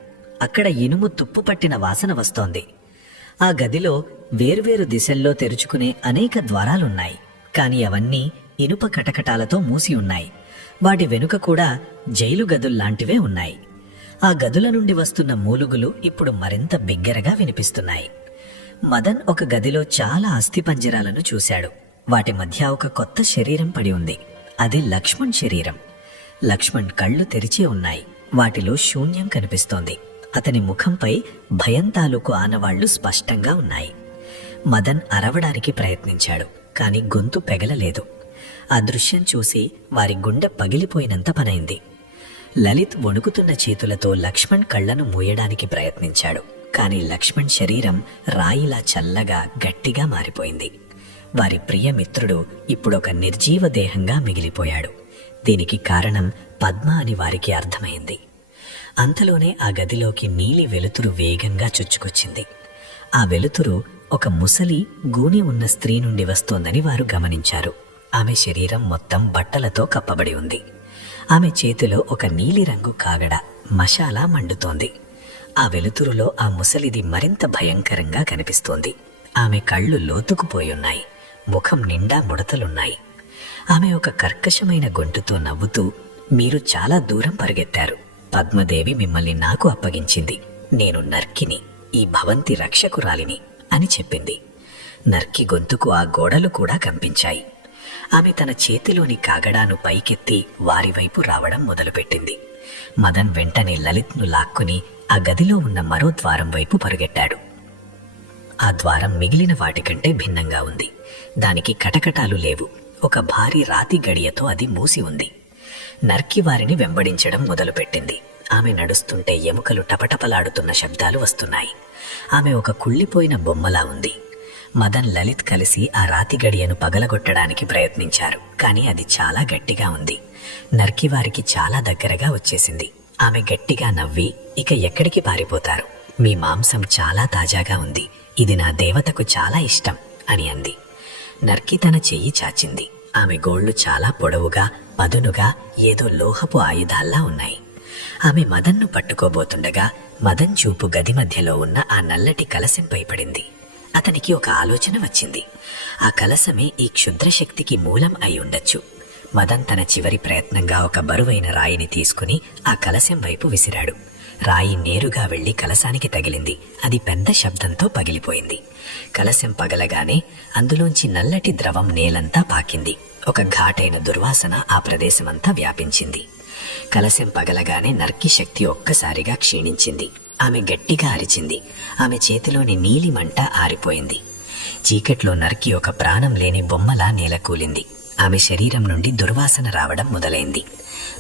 అక్కడ ఇనుము తుప్పు పట్టిన వాసన వస్తోంది. ఆ గదిలో వేర్వేరు దిశల్లో తెరుచుకునే అనేక ద్వారాలున్నాయి. కాని అవన్నీ ఇనుప కటకటాలతో మూసి ఉన్నాయి. వాటి వెనుక కూడా జైలు గదుల్లాంటివే ఉన్నాయి. ఆ గదుల నుండి వస్తున్న మూలుగులు ఇప్పుడు మరింత బిగ్గరగా వినిపిస్తున్నాయి. మదన్ ఒక గదిలో చాలా అస్థిపంజరాలను చూశాడు. వాటి మధ్య ఒక కొత్త శరీరం పడి ఉంది. అది లక్ష్మణ్ శరీరం. లక్ష్మణ్ కళ్ళు తెరిచే ఉన్నాయి. వాటిలో శూన్యం కనిపిస్తోంది. అతని ముఖంపై భయం తాలూకు ఆనవాళ్లు స్పష్టంగా ఉన్నాయి. మదన్ అరవడానికి ప్రయత్నించాడు, కాని గొంతు పెగలలేదు. ఆ దృశ్యం చూసి వారి గుండె పగిలిపోయినంత పనైంది. లలిత్ వణుకుతున్న చేతులతో లక్ష్మణ్ కళ్లను మూయడానికి ప్రయత్నించాడు. కాని లక్ష్మణ్ శరీరం రాయిలా చల్లగా గట్టిగా మారిపోయింది. వారి ప్రియమిత్రుడు ఇప్పుడొక నిర్జీవ దేహంగా మిగిలిపోయాడు. దీనికి కారణం పద్మ అని వారికి అర్థమైంది. అంతలోనే ఆ గదిలోకి నీలి వెలుతురు వేగంగా చొచ్చుకొచ్చింది. ఆ వెలుతురు ఒక ముసలి గూని ఉన్న స్త్రీ నుండి వస్తోందని వారు గమనించారు. ఆమె శరీరం మొత్తం బట్టలతో కప్పబడి ఉంది. ఆమె చేతిలో ఒక నీలిరంగు కాగడ మషాలా మండుతోంది. ఆ వెలుతురులో ఆ ముసలిది మరింత భయంకరంగా కనిపిస్తోంది. ఆమె కళ్ళు లోతుకుపోయున్నాయి. ముఖం నిండా ముడతలున్నాయి. ఆమె ఒక కర్కశమైన గొంతుతో నవ్వుతూ, మీరు చాలా దూరం పరిగెత్తారు. పద్మదేవి మిమ్మల్ని నాకు అప్పగించింది. నేను నర్కిని, ఈ భవంతి రక్షకురాలిని అని చెప్పింది. నర్కి గొంతుకు ఆ గోడలు కూడా కంపించాయి. ఆమె తన చేతిలోని కాగడాను పైకెత్తి వారి వైపు రావడం మొదలుపెట్టింది. మదన్ వెంటనే లలిత్ను లాక్కుని ఆ గదిలో ఉన్న మరో ద్వారం వైపు పరుగెట్టాడు. ఆ ద్వారం మిగిలిన వాటికంటే భిన్నంగా ఉంది. దానికి కటకటాలు లేవు. ఒక భారీ రాతి గడియతో అది మూసి ఉంది. నర్కి వారిని వెంబడించడం మొదలుపెట్టింది. ఆమె నడుస్తుంటే ఎముకలు టపటపలాడుతున్న శబ్దాలు వస్తున్నాయి. ఆమె ఒక కుళ్ళిపోయిన బొమ్మలా ఉంది. మదన్, లలిత్ కలిసి ఆ రాతి గడియను పగలగొట్టడానికి ప్రయత్నించారు. కానీ అది చాలా గట్టిగా ఉంది. నర్కి వారికి చాలా దగ్గరగా వచ్చేసింది. ఆమె గట్టిగా నవ్వి, ఇక ఎక్కడికి పారిపోతారు? మీ మాంసం చాలా తాజాగా ఉంది. ఇది నా దేవతకు చాలా ఇష్టం అని అంది. నర్కి తన చెయ్యి చాచింది. ఆమె గోళ్లు చాలా పొడవుగా, పదునుగా, ఏదో లోహపు ఆయుధాల్లా ఉన్నాయి. ఆమె మదన్ను పట్టుకోబోతుండగా మదన్ చూపు గది మధ్యలో ఉన్న ఆ నల్లటి కలశంపై పడింది. అతనికి ఒక ఆలోచన వచ్చింది. ఆ కలశమే ఈ క్షుద్రశక్తికి మూలం అయి ఉండొచ్చు. మదన్ తన చివరి ప్రయత్నంగా ఒక బరువైన రాయిని తీసుకుని ఆ కలశం వైపు విసిరాడు. రాయి నేరుగా వెళ్లి కలశానికి తగిలింది. అది పెద్ద శబ్దంతో పగిలిపోయింది. కలశం పగలగానే అందులోంచి నల్లటి ద్రవం నేలంతా పాకింది. ఒక ఘాటైన దుర్వాసన ఆ ప్రదేశమంతా వ్యాపించింది. కలశం పగలగానే నర్కి శక్తి ఒక్కసారిగా క్షీణించింది. ఆమె గట్టిగా అరిచింది. ఆమె చేతిలోని నీలి మంట ఆరిపోయింది. చీకట్లో నర్కి ఒక ప్రాణం లేని బొమ్మలా నేలకూలింది. ఆమె శరీరం నుండి దుర్వాసన రావడం మొదలైంది.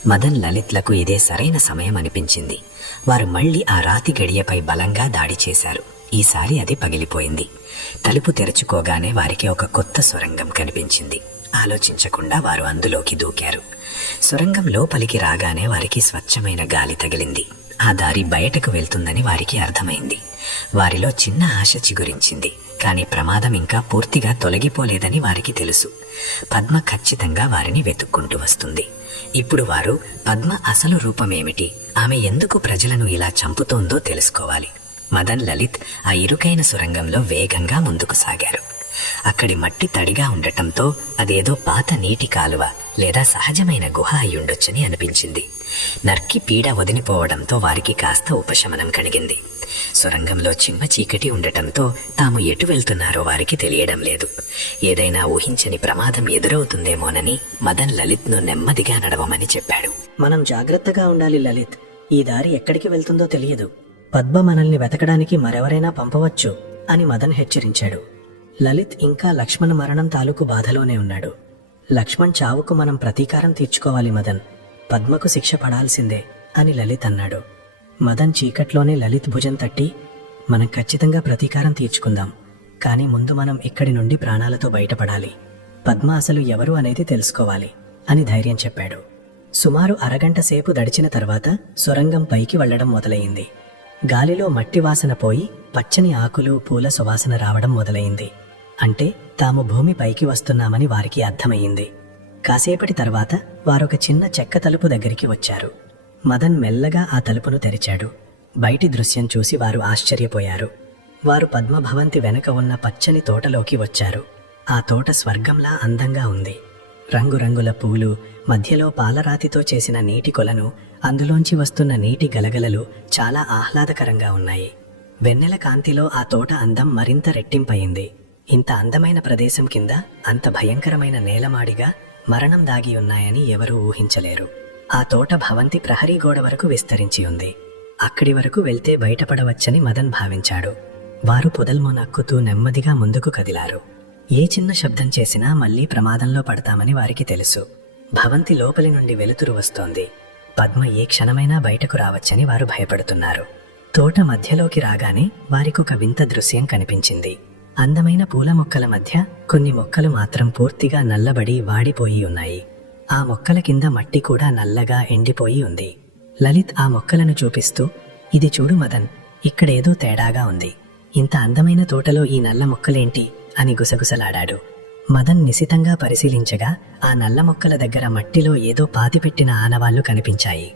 మదన్, లలిత్లకు ఇదే సరైన సమయం అనిపించింది. వారు మళ్లీ ఆ రాతి గడియపై బలంగా దాడి చేశారు. ఈసారి అది పగిలిపోయింది. తలుపు తెరుచుకోగానే వారికి ఒక కొత్త సొరంగం కనిపించింది. ఆలోచించకుండా వారు అందులోకి దూకారు. సొరంగం లోపలికి రాగానే వారికి స్వచ్ఛమైన గాలి తగిలింది. ఆ దారి బయటకు వెళ్తుందని వారికి అర్థమైంది. వారిలో చిన్న ఆశ చిగురించింది. కాని ప్రమాదం ఇంకా పూర్తిగా తొలగిపోలేదని వారికి తెలుసు. పద్మ ఖచ్చితంగా వారిని వెతుక్కుంటూ వస్తుంది. ఇప్పుడు వారు పద్మ అసలు రూపమేమిటి, ఆమె ఎందుకు ప్రజలను ఇలా చంపుతోందో తెలుసుకోవాలి. మదన్, లలిత్ ఆ ఇరుకైన సొరంగంలో వేగంగా ముందుకు సాగారు. అక్కడి మట్టి తడిగా ఉండటంతో అదేదో పాత నీటి కాలువ లేదా సహజమైన గుహ అయ్యుండొచ్చని అనిపించింది. నర్కి పీడ వదిలిపోవడంతో వారికి కాస్త ఉపశమనం కలిగింది. సొరంగంలో చిమ్మ చీకటి ఉండటంతో తాము ఎటు వెళ్తున్నారో వారికి తెలియడం లేదు. ఏదైనా ఊహించని ప్రమాదం ఎదురవుతుందేమోనని మదన్ లలిత్ను నెమ్మదిగా నడవమని చెప్పాడు. మనం జాగ్రత్తగా ఉండాలి లలిత్. ఈ దారి ఎక్కడికి వెళ్తుందో తెలియదు. పద్మ మనల్ని వెతకడానికి మరెవరైనా పంపవచ్చు అని మదన్ హెచ్చరించాడు. లలిత్ ఇంకా లక్ష్మణ్ మరణం తాలూకు బాధలోనే ఉన్నాడు. లక్ష్మణ్ చావుకు మనం ప్రతీకారం తీర్చుకోవాలి మదన్. పద్మకు శిక్ష పడాల్సిందే అని లలిత్ అన్నాడు. మదన్ చీకట్లోనే లలిత్ భుజం తట్టి, మనం ఖచ్చితంగా ప్రతీకారం తీర్చుకుందాం. కానీ ముందు మనం ఇక్కడి నుండి ప్రాణాలతో బయటపడాలి. పద్మ అసలు ఎవరు అనేది తెలుసుకోవాలి అని ధైర్యం చెప్పాడు. సుమారు అరగంట సేపు దడిచిన తర్వాత సొరంగం పైకి వెళ్లడం మొదలయింది. గాలిలో మట్టి వాసన పోయి పచ్చని ఆకులు, పూల సువాసన రావడం మొదలయింది. అంటే తాము భూమి పైకి వస్తున్నామని వారికి అర్థమయ్యింది. కాసేపటి తర్వాత వారొక చిన్న చెక్క తలుపు దగ్గరికి వచ్చారు. మదన్ మెల్లగా ఆ తలుపును తెరిచాడు. బయటి దృశ్యం చూసి వారు ఆశ్చర్యపోయారు. వారు పద్మభవంతి వెనక ఉన్న పచ్చని తోటలోకి వచ్చారు. ఆ తోట స్వర్గంలా అందంగా ఉంది. రంగురంగుల పూలు, మధ్యలో పాలరాతితో చేసిన నీటి కొలను, అందులోంచి వస్తున్న నీటి గలగలలు చాలా ఆహ్లాదకరంగా ఉన్నాయి. వెన్నెల కాంతిలో ఆ తోట అందం మరింత రెట్టింపయింది. ఇంత అందమైన ప్రదేశం కింద అంత భయంకరమైన నేలమాడిగా మరణం దాగి ఉన్నాయని ఎవరూ ఊహించలేరు. ఆ తోట భవంతి ప్రహరీ గోడ వరకు విస్తరించి ఉంది. అక్కడి వరకు వెళ్తే బయటపడవచ్చని మదన్ భావించాడు. వారు పొదల్మో నక్కుతూ నెమ్మదిగా ముందుకు కదిలారు. ఏ చిన్న శబ్దం చేసినా మళ్లీ ప్రమాదంలో పడతామని వారికి తెలుసు. భవంతి లోపలి నుండి వెలుతురు వస్తోంది. పద్మ ఏ క్షణమైనా బయటకు రావచ్చని వారు భయపడుతున్నారు. తోట మధ్యలోకి రాగానే వారికొక వింత దృశ్యం కనిపించింది. అందమైన పూల మొక్కల మధ్య కొన్ని మొక్కలు మాత్రం పూర్తిగా నల్లబడి వాడిపోయి ఉన్నాయి. ఆ మొక్కల కింద మట్టి కూడా నల్లగా ఎండిపోయి ఉంది. లలిత్ ఆ మొక్కలను చూపిస్తూ, ఇది చూడు మదన్, ఇక్కడేదో తేడాగా ఉంది. ఇంత అందమైన తోటలో ఈ నల్ల మొక్కలేంటి అని గుసగుసలాడాడు. మదన్ నిశితంగా పరిశీలించగా ఆ నల్ల మొక్కల దగ్గర మట్టిలో ఏదో పాతిపెట్టిన ఆనవాళ్లు కనిపించాయి.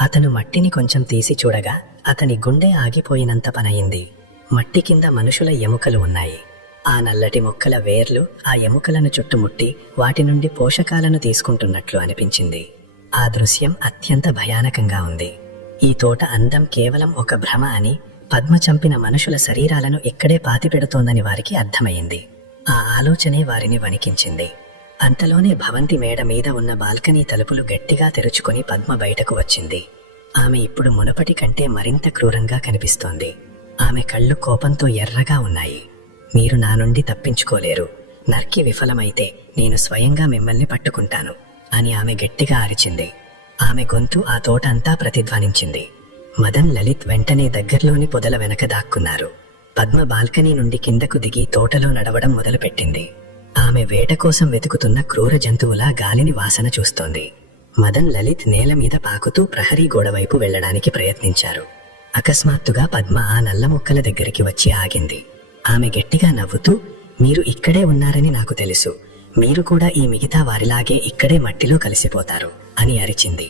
అతను మట్టిని కొంచెం తీసి చూడగా అతని గుండె ఆగిపోయినంత పనయింది. మట్టి కింద మనుషుల ఎముకలు ఉన్నాయి. ఆ నల్లటి మొక్కల వేర్లు ఆ ఎముకలను చుట్టుముట్టి వాటి నుండి పోషకాలను తీసుకుంటున్నట్లు అనిపించింది. ఆ దృశ్యం అత్యంత భయానకంగా ఉంది. ఈ తోట అందం కేవలం ఒక భ్రమ అని, పద్మ చంపిన మనుషుల శరీరాలను ఇక్కడే పాతిపెడుతోందని వారికి అర్థమైంది. ఆ ఆలోచనే వారిని వణికించింది. అంతలోనే భవంతి మేడ మీద ఉన్న బాల్కనీ తలుపులు గట్టిగా తెరుచుకొని పద్మ బయటకు వచ్చింది. ఆమె ఇప్పుడు మునుపటి కంటే మరింత క్రూరంగా కనిపిస్తోంది. ఆమె కళ్ళు కోపంతో ఎర్రగా ఉన్నాయి. మీరు నా నుండి తప్పించుకోలేరు. నరికి విఫలమైతే నేను స్వయంగా మిమ్మల్ని పట్టుకుంటాను అని ఆమె గట్టిగా అరిచింది. ఆమె గొంతు ఆ తోట అంతా ప్రతిధ్వనించింది. మదన్, లలిత్ వెంటనే దగ్గర్లోని పొదల వెనక దాక్కున్నారు. పద్మ బాల్కనీ నుండి కిందకు దిగి తోటలో నడవడం మొదలుపెట్టింది. ఆమె వేట కోసం వెతుకుతున్న క్రూర జంతువులా గాలిని వాసన చూస్తోంది. మదన్, లలిత్ నేల మీద పాకుతూ ప్రహరీ గోడవైపు వెళ్లడానికి ప్రయత్నించారు. అకస్మాత్తుగా పద్మ ఆ నల్ల మొక్కల దగ్గరికి వచ్చి ఆగింది. ఆమె గట్టిగా నవ్వుతూ, మీరు ఇక్కడే ఉన్నారని నాకు తెలుసు. మీరు కూడా ఈ మిగతా వారిలాగే ఇక్కడే మట్టిలో కలిసిపోతారు అని అరిచింది.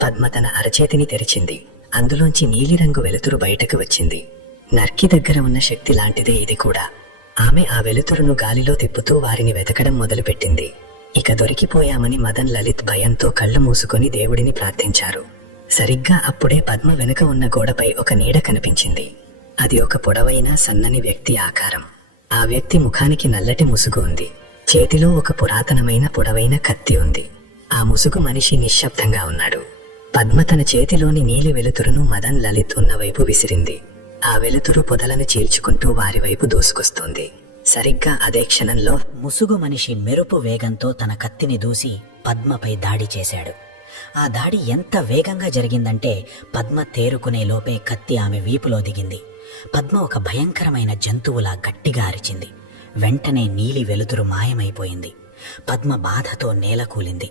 పద్మ తన అరచేతిని తెరిచింది. అందులోంచి నీలిరంగు వెలుతురు బయటకు వచ్చింది. నర్కి దగ్గర ఉన్న శక్తి లాంటిదే ఇది కూడా. ఆమె ఆ వెలుతురును గాలిలో తిప్పుతూ వారిని వెతకడం మొదలుపెట్టింది. ఇక దొరికిపోయామని మదన్, లలిత్ భయంతో కళ్ళు మూసుకొని దేవుడిని ప్రార్థించారు. సరిగ్గా అప్పుడే పద్మ వెనుక ఉన్న గోడపై ఒక నీడ కనిపించింది. అది ఒక పొడవైన సన్నని వ్యక్తి ఆకారం. ఆ వ్యక్తి ముఖానికి నల్లటి ముసుగు ఉంది. చేతిలో ఒక పురాతనమైన పొడవైన కత్తి ఉంది. ఆ ముసుగు మనిషి నిశ్శబ్దంగా ఉన్నాడు. పద్మ తన చేతిలోని నీలి వెలుతురును మదన్, లలిత్ ఉన్న వైపు విసిరింది. ఆ వెలుతురు పొదలను చీల్చుకుంటూ వారి వైపు దూసుకొస్తోంది. సరిగ్గా అదే క్షణంలో ముసుగు మనిషి మెరుపు వేగంతో తన కత్తిని దూసి పద్మపై దాడి చేశాడు. ఆ దాడి ఎంత వేగంగా జరిగిందంటే పద్మ తేరుకునే లోపే కత్తి ఆమె వీపులో దిగింది. పద్మ ఒక భయంకరమైన జంతువులా గట్టిగా అరిచింది. వెంటనే నీలి వెలుతురు మాయమైపోయింది. పద్మ బాధతో నేలకూలింది.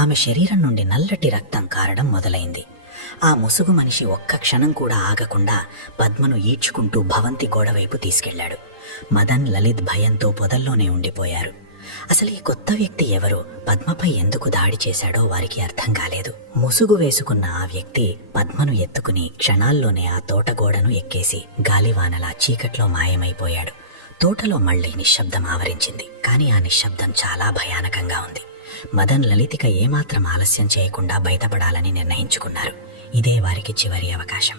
ఆమె శరీరం నుండి నల్లటి రక్తం కారడం మొదలైంది. ఆ ముసుగు మనిషి ఒక్క క్షణం కూడా ఆగకుండా పద్మను ఈడ్చుకుంటూ భవంతి గోడవైపు తీసుకెళ్లాడు. మదన్, లలిత్ భయంతో పొదల్లోనే ఉండిపోయారు. అసలు ఈ కొత్త వ్యక్తి ఎవరో, పద్మపై ఎందుకు దాడి చేశాడో వారికి అర్థం కాలేదు. ముసుగు వేసుకున్న ఆ వ్యక్తి పద్మను ఎత్తుకుని క్షణాల్లోనే ఆ తోట గోడను ఎక్కేసి గాలివానలా చీకట్లో మాయమైపోయాడు. తోటలో మళ్లీ నిశ్శబ్దం ఆవరించింది. కానీ ఆ నిశ్శబ్దం చాలా భయానకంగా ఉంది. మదన్, లలితిక ఏమాత్రం ఆలస్యం చేయకుండా బయటపడాలని నిర్ణయించుకున్నారు. ఇదే వారికి చివరి అవకాశం.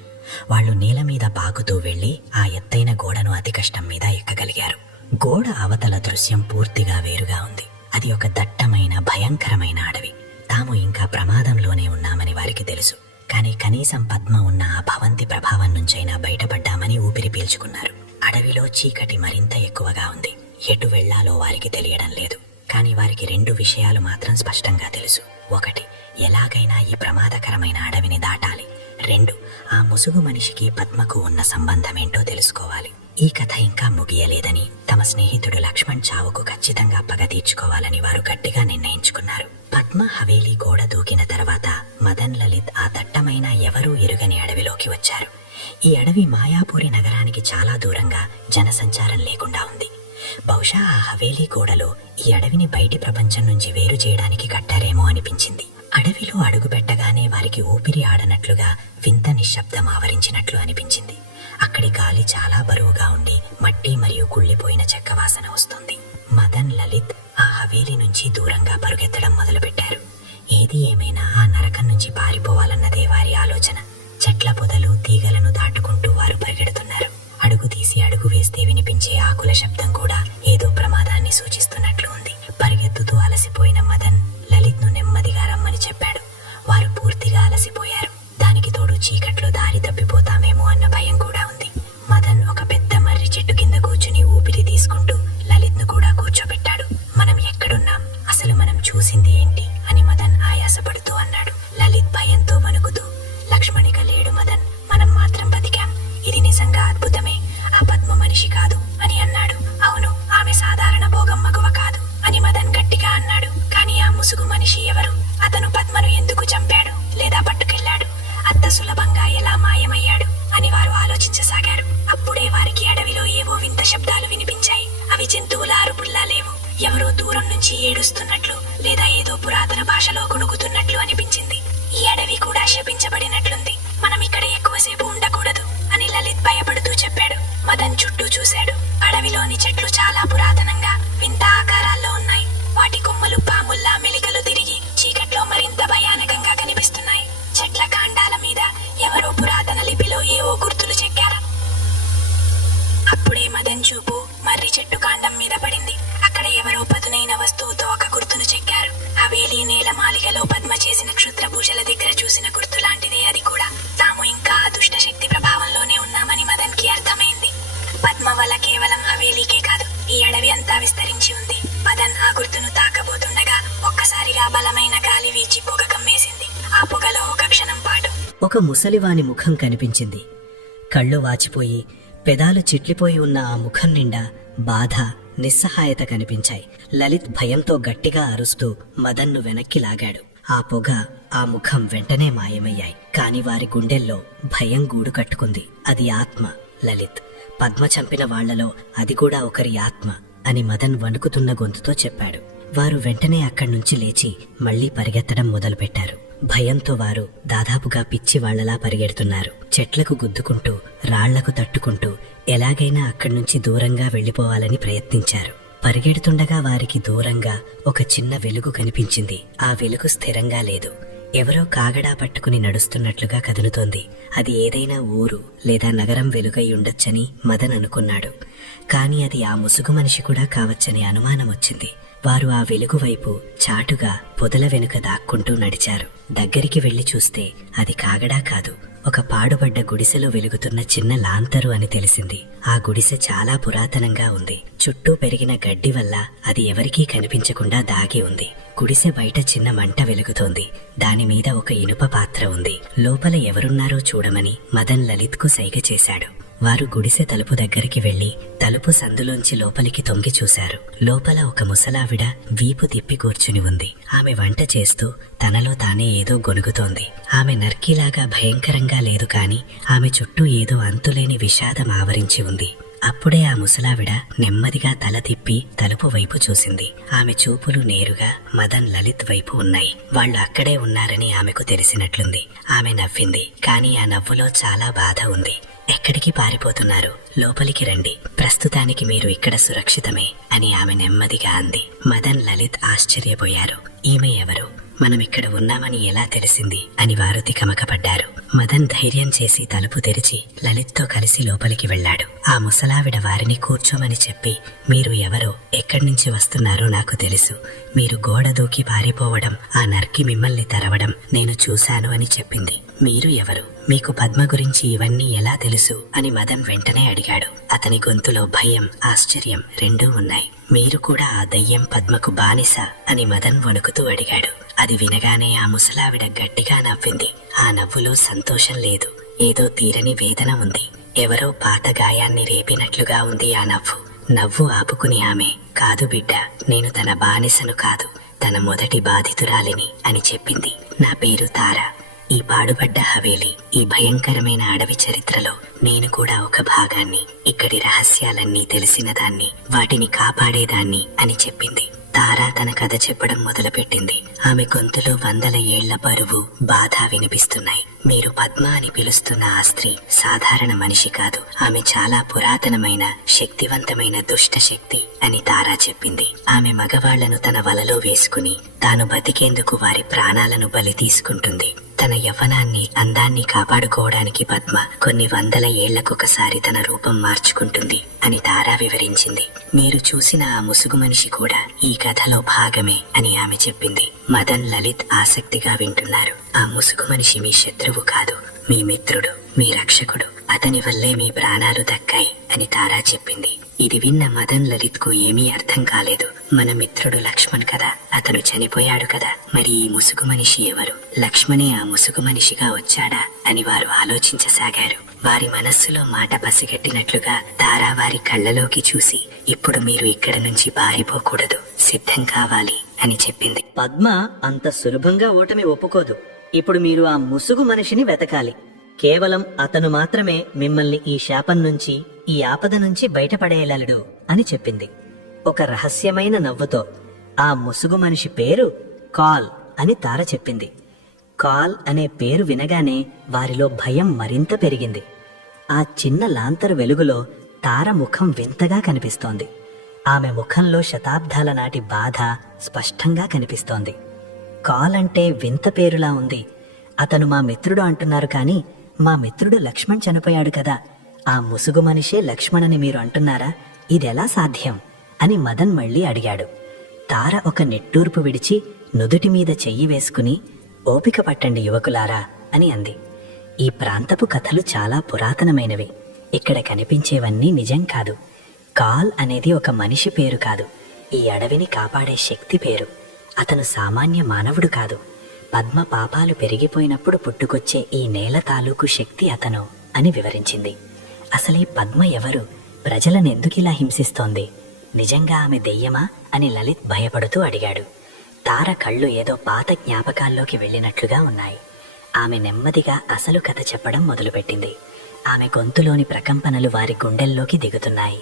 వాళ్లు నీల మీద పాకుతూ వెళ్లి ఆ ఎత్తైన గోడను అతి కష్టం మీద ఎక్కగలిగారు. గోడ అవతల దృశ్యం పూర్తిగా వేరుగా ఉంది. అది ఒక దట్టమైన భయంకరమైన అడవి. తాము ఇంకా ప్రమాదంలోనే ఉన్నామని వారికి తెలుసు. కానీ కనీసం పద్మ ఉన్న ఆ భవంతి ప్రభావం నుంచైనా బయటపడ్డామని ఊపిరి పీల్చుకున్నారు. అడవిలో చీకటి మరింత ఎక్కువగా ఉంది. ఎటు వెళ్లాలో వారికి తెలియడం లేదు. కానీ వారికి 2 విషయాలు మాత్రం స్పష్టంగా తెలుసు. 1, ఎలాగైనా ఈ ప్రమాదకరమైన అడవిని దాటాలి. 2, ఆ ముసుగు మనిషికి పద్మకు ఉన్న సంబంధమేంటో తెలుసుకోవాలి. ఈ కథ ఇంకా ముగియలేదని, తమ స్నేహితుడు లక్ష్మణ్ చావుకు ఖచ్చితంగా పగ తీర్చుకోవాలని వారు గట్టిగా నిర్ణయించుకున్నారు. పద్మ హవేలీ గోడ దూకిన తర్వాత మదన్, లలిత్ ఆ దట్టమైన ఎవరూ ఎరుగని అడవిలోకి వచ్చారు. ఈ అడవి మాయాపూరి నగరానికి చాలా దూరంగా జనసంచారం లేకుండా ఉంది. బహుశా ఆ హవేలీ గోడలో ఈ అడవిని బయటి ప్రపంచం నుంచి వేరు చేయడానికి కట్టారేమో అనిపించింది. అడవిలో అడుగు పెట్టగానే వారికి ఊపిరి ఆడనట్లుగా వింత నిశ్శబ్దం ఆవరించినట్లు అనిపించింది. అక్కడి గాలి చాలా బరువుగా ఉండి మట్టి మరియు కుళ్ళిపోయిన చెక్క వాసన వస్తుంది. మదన్, లలిత్ ఆ హవేలీ నుంచి దూరంగా పరుగెత్తడం మొదలుపెట్టారు. ఏది ఏమైనా ఆ నరకం నుంచి పారిపోవాలన్నదే వారి ఆలోచన. చెట్ల పొదలు తీగలను దాటుకుంటూ వారు పరిగెడుతున్నారు. అడుగు తీసి అడుగు వేస్తే వినిపించే ఆకుల శబ్దం కూడా ఏదో ప్రమాదాన్ని సూచిస్తున్నట్లు ఉంది. పరిగెత్తుతూ అలసిపోయిన మదన్ లలిత్ను నెమ్మదిగా రమ్మని చెప్పాడు. వారు పూర్తిగా అలసిపోయారు. దానికి తోడు చీకట్లో దారి తప్పిపోతామేమో అన్న భయం కూడా ఉంది. మదన్ ఒక పెద్ద మర్రి చెట్టు కింద కూర్చుని ఊపిరి తీసుకుంటూ లలిత్ను కూడా కూర్చోబెట్టాడు. మనం ఎక్కడున్నాం, అసలు మనం చూసింది ఏంటి అని మదన్ ఆయాసపడుతూ అన్నాడు. లలిత్ భయంతో వణుకుతూ, లక్ష్మణిక లేడు మదన్, మనం మాత్రం బతికాం. ఇది నిజంగా అద్భుతమే. ఆ పద్మ మనిషి కాదు అని అన్నాడు. అవును, ఆమె సాధారణ భోగం మగువ కాదు అని మదన్ గట్టిగా అన్నాడు. కానీ ఆ ముసుగు మనిషి ఎవరు? అతను పద్మను ఎందుకు చంపాడు లేదా పట్టుకెళ్లాడు? అంత సులభంగా ఎలా మాయమయ్యాడు అని వారు ఆలోచించసాగారు. అప్పుడే వారికి అడవిలో ఏవో వింత శబ్దాలు వినిపించాయి. అవి జంతువుల అరుపుల్లా లేవు. ఎవరో దూరం నుంచి ఏడుస్తున్నట్లు లేదా ఏదో పురాతన భాషలో గొణుగుతున్నట్లు అనిపించింది. ఈ అడవి కూడా శపించబడినట్లుంది. మనం ఇక్కడ ఎక్కువసేపు ఉండకూడదు అని లలిత్ భయపడుతూ చెప్పాడు. మదన్ చుట్టూ చూశాడు. అడవిలోని చెట్లు చాలా పురాతనంగా వింత ఆకారాల్లో ఉన్నాయి. వాటి కొమ్మలు పాముల్లా మెలికలు తిరిగి చీకట్లో మరింత భయానకంగా కనిపిస్తున్నాయి. చెట్ల కాండాల మీద ఎవరో పురాతన లిపిలో ఏవో గుర్తులు చెక్కారు. అప్పుడే మదన్ చూపు మర్రి చెట్టు కాండం మీద పడింది. అక్కడ ఎవరో పదునైన వస్తువుతో ఒక గుర్తును చెక్కారు. ఆ వేలి నేల మాలిగలో పద్మ చేసిన క్షుద్ర పూజల దగ్గర చూసిన గుర్తు లాంటిదే అది కూడా. తాము ఇంకా ఆ దుష్ట శక్తి ప్రభావంలోనే ఉన్నామని మదన్ కి అర్థమైంది. పద్మ వల్ల కేవలం హవేలీకే కాదు, ఈ అడవి అంతా విస్తరించి ఉంది. మదన్ ఆ గుర్తును తాకబోతుండగా ఒక్కసారిగా బలమైన గాలి వీచి పొగ కమ్మేసింది. ఆ పొగలో ఒక క్షణం పాటు ఒక ముసలివాని ముఖం కనిపించింది. కళ్ళు వాచిపోయి పెదాలు చిట్లిపోయి ఉన్న ఆ ముఖం నిండా బాధ, నిస్సహాయత కనిపించాయి. లలిత్ భయంతో గట్టిగా అరుస్తూ మదన్ను వెనక్కి లాగాడు. ఆ పొగ, ఆ ముఖం వెంటనే మాయమయ్యాయి. కాని వారి గుండెల్లో భయం గూడు కట్టుకుంది. అది ఆత్మ. లలిత్, పద్మ చంపిన వాళ్లలో అది కూడా ఒకరి ఆత్మ అని మదన్ వణుకుతున్న గొంతుతో చెప్పాడు. వారు వెంటనే అక్కడ్నుంచి లేచి మళ్లీ పరిగెత్తడం మొదలుపెట్టారు. భయంతో వారు దాదాపుగా పిచ్చి వాళ్లలా పరిగెడుతున్నారు. చెట్లకు గుద్దుకుంటూ, రాళ్లకు తట్టుకుంటూ ఎలాగైనా అక్కడ్నుంచి దూరంగా వెళ్లిపోవాలని ప్రయత్నించారు. పరిగెడుతుండగా వారికి దూరంగా ఒక చిన్న వెలుగు కనిపించింది. ఆ వెలుగు స్థిరంగా లేదు. ఎవరో కాగడా పట్టుకుని నడుస్తున్నట్లుగా కదులుతోంది. అది ఏదైనా ఊరు లేదా నగరం వెలుగై ఉండొచ్చని మదన్ అనుకున్నాడు. కాని అది ఆ ముసుగు మనిషి కూడా కావచ్చని అనుమానం వచ్చింది. వారు ఆ వెలుగు వైపు చాటుగా పొదల వెనుక దాక్కుంటూ నడిచారు. దగ్గరికి వెళ్లి చూస్తే అది కాగడా కాదు, ఒక పాడుబడ్డ గుడిసెలో వెలుగుతున్న చిన్న లాంతరు అని తెలిసింది. ఆ గుడిసె చాలా పురాతనంగా ఉంది. చుట్టూ పెరిగిన గడ్డి వల్ల అది ఎవరికీ కనిపించకుండా దాగి ఉంది. గుడిసె బయట చిన్న మంట వెలుగుతోంది. దానిమీద ఒక ఇనుప పాత్ర ఉంది. లోపల ఎవరున్నారో చూడమని మదన్ లలిత్కు సైగ చేశాడు. వారు గుడిసె తలుపు దగ్గరికి వెళ్లి తలుపు సందులోంచి లోపలికి తొంగి చూశారు. లోపల ఒక ముసలావిడ వీపు తిప్పి కూర్చుని ఉంది. ఆమె వంట చేస్తూ తనలో తానే ఏదో గొనుగుతోంది. ఆమె నర్కీలాగా భయంకరంగా లేదు, కాని ఆమె చుట్టూ ఏదో అంతులేని విషాదం ఆవరించి ఉంది. అప్పుడే ఆ ముసలావిడ నెమ్మదిగా తల తిప్పి తలుపు వైపు చూసింది. ఆమె చూపులు నేరుగా మదన్ లలిత్ వైపు ఉన్నాయి. వాళ్ళు అక్కడే ఉన్నారని ఆమెకు తెలిసినట్లుంది. ఆమె నవ్వింది, కానీ ఆ నవ్వులో చాలా బాధ ఉంది. ఎక్కడికి పారిపోతున్నారు? లోపలికి రండి. ప్రస్తుతానికి మీరు ఇక్కడ సురక్షితమే అని ఆమె నెమ్మదిగా అంది. మదన్ లలిత్ ఆశ్చర్యపోయారు. ఈమె ఎవరు? మనం ఇక్కడ ఉన్నామని ఎలా తెలిసింది అని వారు తికమకపడ్డారు. మదన్ ధైర్యం చేసి తలుపు తెరిచి లలిత్తో కలిసి లోపలికి వెళ్లాడు. ఆ ముసలావిడ వారిని కూర్చోమని చెప్పి, మీరు ఎవరో, ఎక్కడి నుంచి వస్తున్నారో నాకు తెలుసు. మీరు గోడ దూకి పారిపోవడం, ఆ నర్కి మిమ్మల్ని తరవడం నేను చూశాను అని చెప్పింది. మీరు ఎవరు? మీకు పద్మ గురించి ఇవన్నీ ఎలా తెలుసు అని మదన్ వెంటనే అడిగాడు. అతని గొంతులో భయం, ఆశ్చర్యం రెండూ ఉన్నాయి. మీరు కూడా ఆ దయ్యం పద్మకు బానిస అని మదన్ వణుకుతూ అడిగాడు. అది వినగానే ఆ ముసలావిడ గట్టిగా నవ్వింది. ఆ నవ్వులో సంతోషం లేదు, ఏదో తీరని వేదన ఉంది. ఎవరో పాత గాయాన్ని రేపినట్లుగా ఉంది ఆ నవ్వు. నవ్వు ఆపుకుని ఆమె, కాదు బిడ్డ, నేను తన బానిసను కాదు, తన మొదటి బాధితురాలిని అని చెప్పింది. నా పేరు తార. ఈ పాడుబడ్డ హవేలి, ఈ భయంకరమైన అడవి చరిత్రలో నేను కూడా ఒక భాగాన్ని. ఇక్కడి రహస్యాలన్నీ తెలిసిన దాన్ని, వాటిని కాపాడేదాన్ని అని చెప్పింది. తార తన కథ చెప్పడం మొదలుపెట్టింది. ఆమె గొంతులో 100 ఏళ్ల బరువు, బాధ వినిపిస్తున్నాయి. మీరు పద్మ అని పిలుస్తున్న ఆ స్త్రీ సాధారణ మనిషి కాదు. ఆమె చాలా పురాతనమైన శక్తివంతమైన దుష్ట శక్తి అని తారా చెప్పింది. ఆమె మగవాళ్లను తన వలలో వేసుకుని తాను బతికేందుకు వారి ప్రాణాలను బలి తీసుకుంటుంది. తన యవ్వనాన్ని అందాన్ని కాపాడుకోవడానికి పద్మ కొన్ని వందల ఏళ్లకొకసారి తన రూపం మార్చుకుంటుంది అని తారా వివరించింది. మీరు చూసిన ఆ ముసుగు మనిషి కూడా ఈ కథలో భాగమే అని ఆమె చెప్పింది. మదన్, లలిత్ ఆసక్తిగా వింటున్నారు. ఆ ముసుగు మనిషి మీ శత్రువు కాదు, మీ మిత్రుడు, మీ రక్షకుడు. అతని వల్లే మీ ప్రాణాలు దక్కాయి అని తారా చెప్పింది. ఇది విన్న మదన్, లలిత్ కు ఏమీ అర్థం కాలేదు. మన మిత్రుడు లక్ష్మణ్ కదా, అతను చనిపోయాడు కదా, మరి ఈ ముసుగు మనిషి ఎవరు? లక్ష్మణే ఆ ముసుగు మనిషిగా వచ్చాడా అని వారు ఆలోచించసాగారు. వారి మనస్సులో మాట పసిగట్టినట్లుగా తారా వారి కళ్ళలోకి చూసి, ఇప్పుడు మీరు ఇక్కడ నుంచి పారిపోకూడదు, సిద్ధం కావాలి అని చెప్పింది. పద్మ అంత సులభంగా ఓటమి ఒప్పుకోదు. ఇప్పుడు మీరు ఆ ముసుగు మనిషిని వెతకాలి. కేవలం అతను మాత్రమే మిమ్మల్ని ఈ శాపం నుంచి, ఈ ఆపద నుంచి బయటపడేయగలడు అని చెప్పింది. ఒక రహస్యమైన నవ్వుతో ఆ ముసుగు మనిషి పేరు కాల్ అని తార చెప్పింది. కాల్ అనే పేరు వినగానే వారిలో భయం మరింత పెరిగింది. ఆ చిన్న లాంతరు వెలుగులో తార ముఖం వింతగా కనిపిస్తోంది. ఆమె ముఖంలో శతాబ్దాల నాటి బాధ స్పష్టంగా కనిపిస్తోంది. కాల్ అంటే వింత పేరులా ఉంది. అతను మా మిత్రుడు అంటున్నారు, కానీ మా మిత్రుడు లక్ష్మణ్ చనిపోయాడు కదా, ఆ ముసుగు మనిషే లక్ష్మణ్ అని మీరు అంటున్నారా? ఇదెలా సాధ్యం అని మదన్ మళ్ళీ అడిగాడు. తార ఒక నిట్టూర్పు విడిచి నుదుటి మీద చెయ్యి వేసుకుని, ఓపిక పట్టండి యువకులారా అని అంది. ఈ ప్రాంతపు కథలు చాలా పురాతనమైనవి. ఇక్కడ కనిపించేవన్నీ నిజం కాదు. కాల్ అనేది ఒక మనిషి పేరు కాదు, ఈ అడవిని కాపాడే శక్తి పేరు. అతను సామాన్య మానవుడు కాదు. పద్మ పాపాలు పెరిగిపోయినప్పుడు పుట్టుకొచ్చే ఈ నేల తాలూకు శక్తి అతను అని వివరించింది. అసలీ పద్మ ఎవరు? ప్రజలనెందుకిలా హింసిస్తోంది? నిజంగా ఆమె దెయ్యమా అని లలిత్ భయపడుతూ అడిగాడు. తార కళ్ళు ఏదో పాత జ్ఞాపకాల్లోకి వెళ్ళినట్లుగా ఉన్నాయి. ఆమె నెమ్మదిగా అసలు కథ చెప్పడం మొదలుపెట్టింది. ఆమె గొంతులోని ప్రకంపనలు వారి గుండెల్లోకి దిగుతున్నాయి.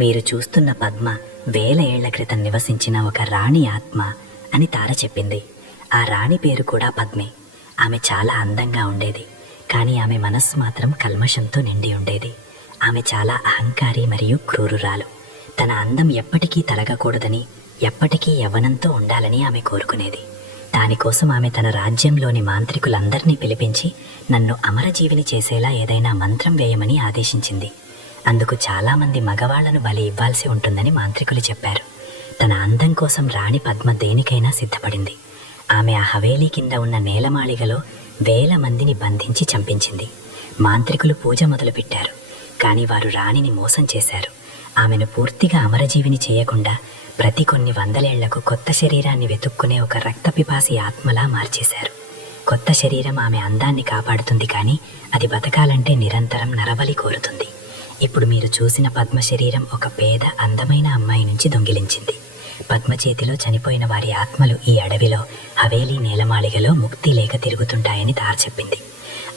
మీరు చూస్తున్న పద్మ 1000 ఏళ్ల క్రితం నివసించిన ఒక రాణి ఆత్మ అని తార చెప్పింది. ఆ రాణి పేరు కూడా పద్మే. ఆమె చాలా అందంగా ఉండేది, కానీ ఆమె మనస్సు మాత్రం కల్మషంతో నిండి ఉండేది. ఆమె చాలా అహంకారి మరియు క్రూరురాలు. తన అందం ఎప్పటికీ తరగకూడదని, ఎప్పటికీ యవ్వనంతో ఉండాలని ఆమె కోరుకునేది. దానికోసం ఆమె తన రాజ్యంలోని మాంత్రికులందర్నీ పిలిపించి నన్ను అమరజీవిని చేసేలా ఏదైనా మంత్రం వేయమని ఆదేశించింది. అందుకు చాలామంది మగవాళ్లను బలి ఇవ్వాల్సి ఉంటుందని మాంత్రికులు చెప్పారు. తన అందం కోసం రాణి పద్మ దేనికైనా సిద్ధపడింది. ఆమె ఆ హవేలీ కింద ఉన్న నేలమాళిగలో 1000 మందిని బంధించి చంపించింది. మాంత్రికులు పూజ మొదలుపెట్టారు, కానీ వారు రాణిని మోసం చేశారు. ఆమెను పూర్తిగా అమరజీవిని చేయకుండా ప్రతి కొన్ని 100 ఏళ్లకు కొత్త శరీరాన్ని వెతుక్కునే ఒక రక్తపిపాసి ఆత్మలా మార్చేశారు. కొత్త శరీరం ఆమె అందాన్ని కాపాడుతుంది, కానీ అది బతకాలంటే నిరంతరం నరబలి కోరుతుంది. ఇప్పుడు మీరు చూసిన పద్మ శరీరం ఒక పేద అందమైన అమ్మాయి నుంచి దొంగిలించింది. పద్మ చేతిలో చనిపోయిన వారి ఆత్మలు ఈ అడవిలో హవేలీ నేలమాళిగలో ముక్తి లేక తిరుగుతుంటాయని తార చెప్పింది.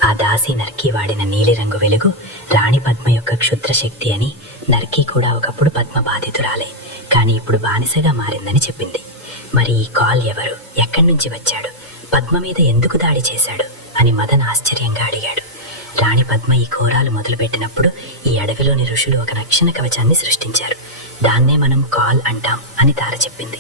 ఆ దాసి నర్కీ వాడిన నీలిరంగు వెలుగు రాణి పద్మ యొక్క క్షుద్ర శక్తి అని, నర్కీ కూడా ఒకప్పుడు పద్మ బాధితురాలే, కానీ ఇప్పుడు బానిసగా మారిందని చెప్పింది. మరి ఈ కాల్ ఎవరు? ఎక్కడి నుంచి వచ్చాడు? పద్మ మీద ఎందుకు దాడి చేశాడు అని మదన్ ఆశ్చర్యంగా అడిగాడు. రాణి పద్మ ఈ ఘోరాలు మొదలుపెట్టినప్పుడు ఈ అడవిలోని ఋషులు ఒక రక్షణ కవచాన్ని సృష్టించారు. దాన్నే మనం కాల్ అంటాం అని తార చెప్పింది.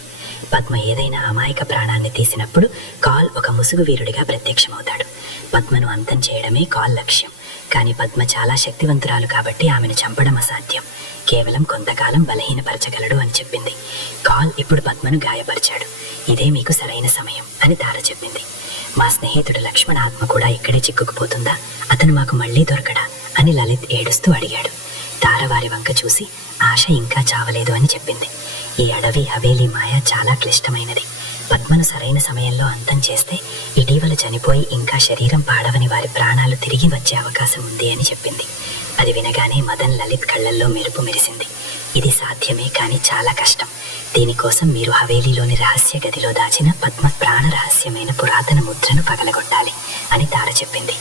పద్మ ఏదైనా అమాయక ప్రాణాన్ని తీసినప్పుడు కాల్ ఒక ముసుగు వీరుడిగా ప్రత్యక్షమవుతాడు. పద్మను అంతం చేయడమే కాల్ లక్ష్యం. కానీ పద్మ చాలా శక్తివంతురాలు కాబట్టి ఆమెను చంపడం అసాధ్యం. కేవలం కొంతకాలం బలహీనపరచగలడు అని చెప్పింది. కాల్ ఇప్పుడు పద్మను గాయపరిచాడు. ఇదే మీకు సరైన సమయం అని తార చెప్పింది. మా స్నేహితుడు లక్ష్మణ్ ఆత్మ కూడా ఇక్కడే చిక్కుకుపోతుందా? అతను మాకు మళ్లీ దొరకడా అని లలిత్ ఏడుస్తూ అడిగాడు. తార వారి వంక చూసి ఆశ ఇంకా చావలేదు అని చెప్పింది. ఈ అడవి హవేలీ మాయ చాలా క్లిష్టమైనది. పద్మను సరైన సమయంలో అంతం చేస్తే ఇటీవల చనిపోయి ఇంకా శరీరం పాడవని వారి ప్రాణాలు తిరిగి వచ్చే అవకాశం ఉంది అని చెప్పింది. అది వినగానే మదన్, లలిత్ కళ్లల్లో మెరుపు మెరిసింది. ఇది సాధ్యమే, కానీ చాలా కష్టం. దీనికోసం మీరు హవేలీలోని రహస్య గదిలో దాచిన పద్మ ప్రాణ రహస్యమైన పురాతన ముద్రను పగలగొట్టాలి అని తార చెప్పింది.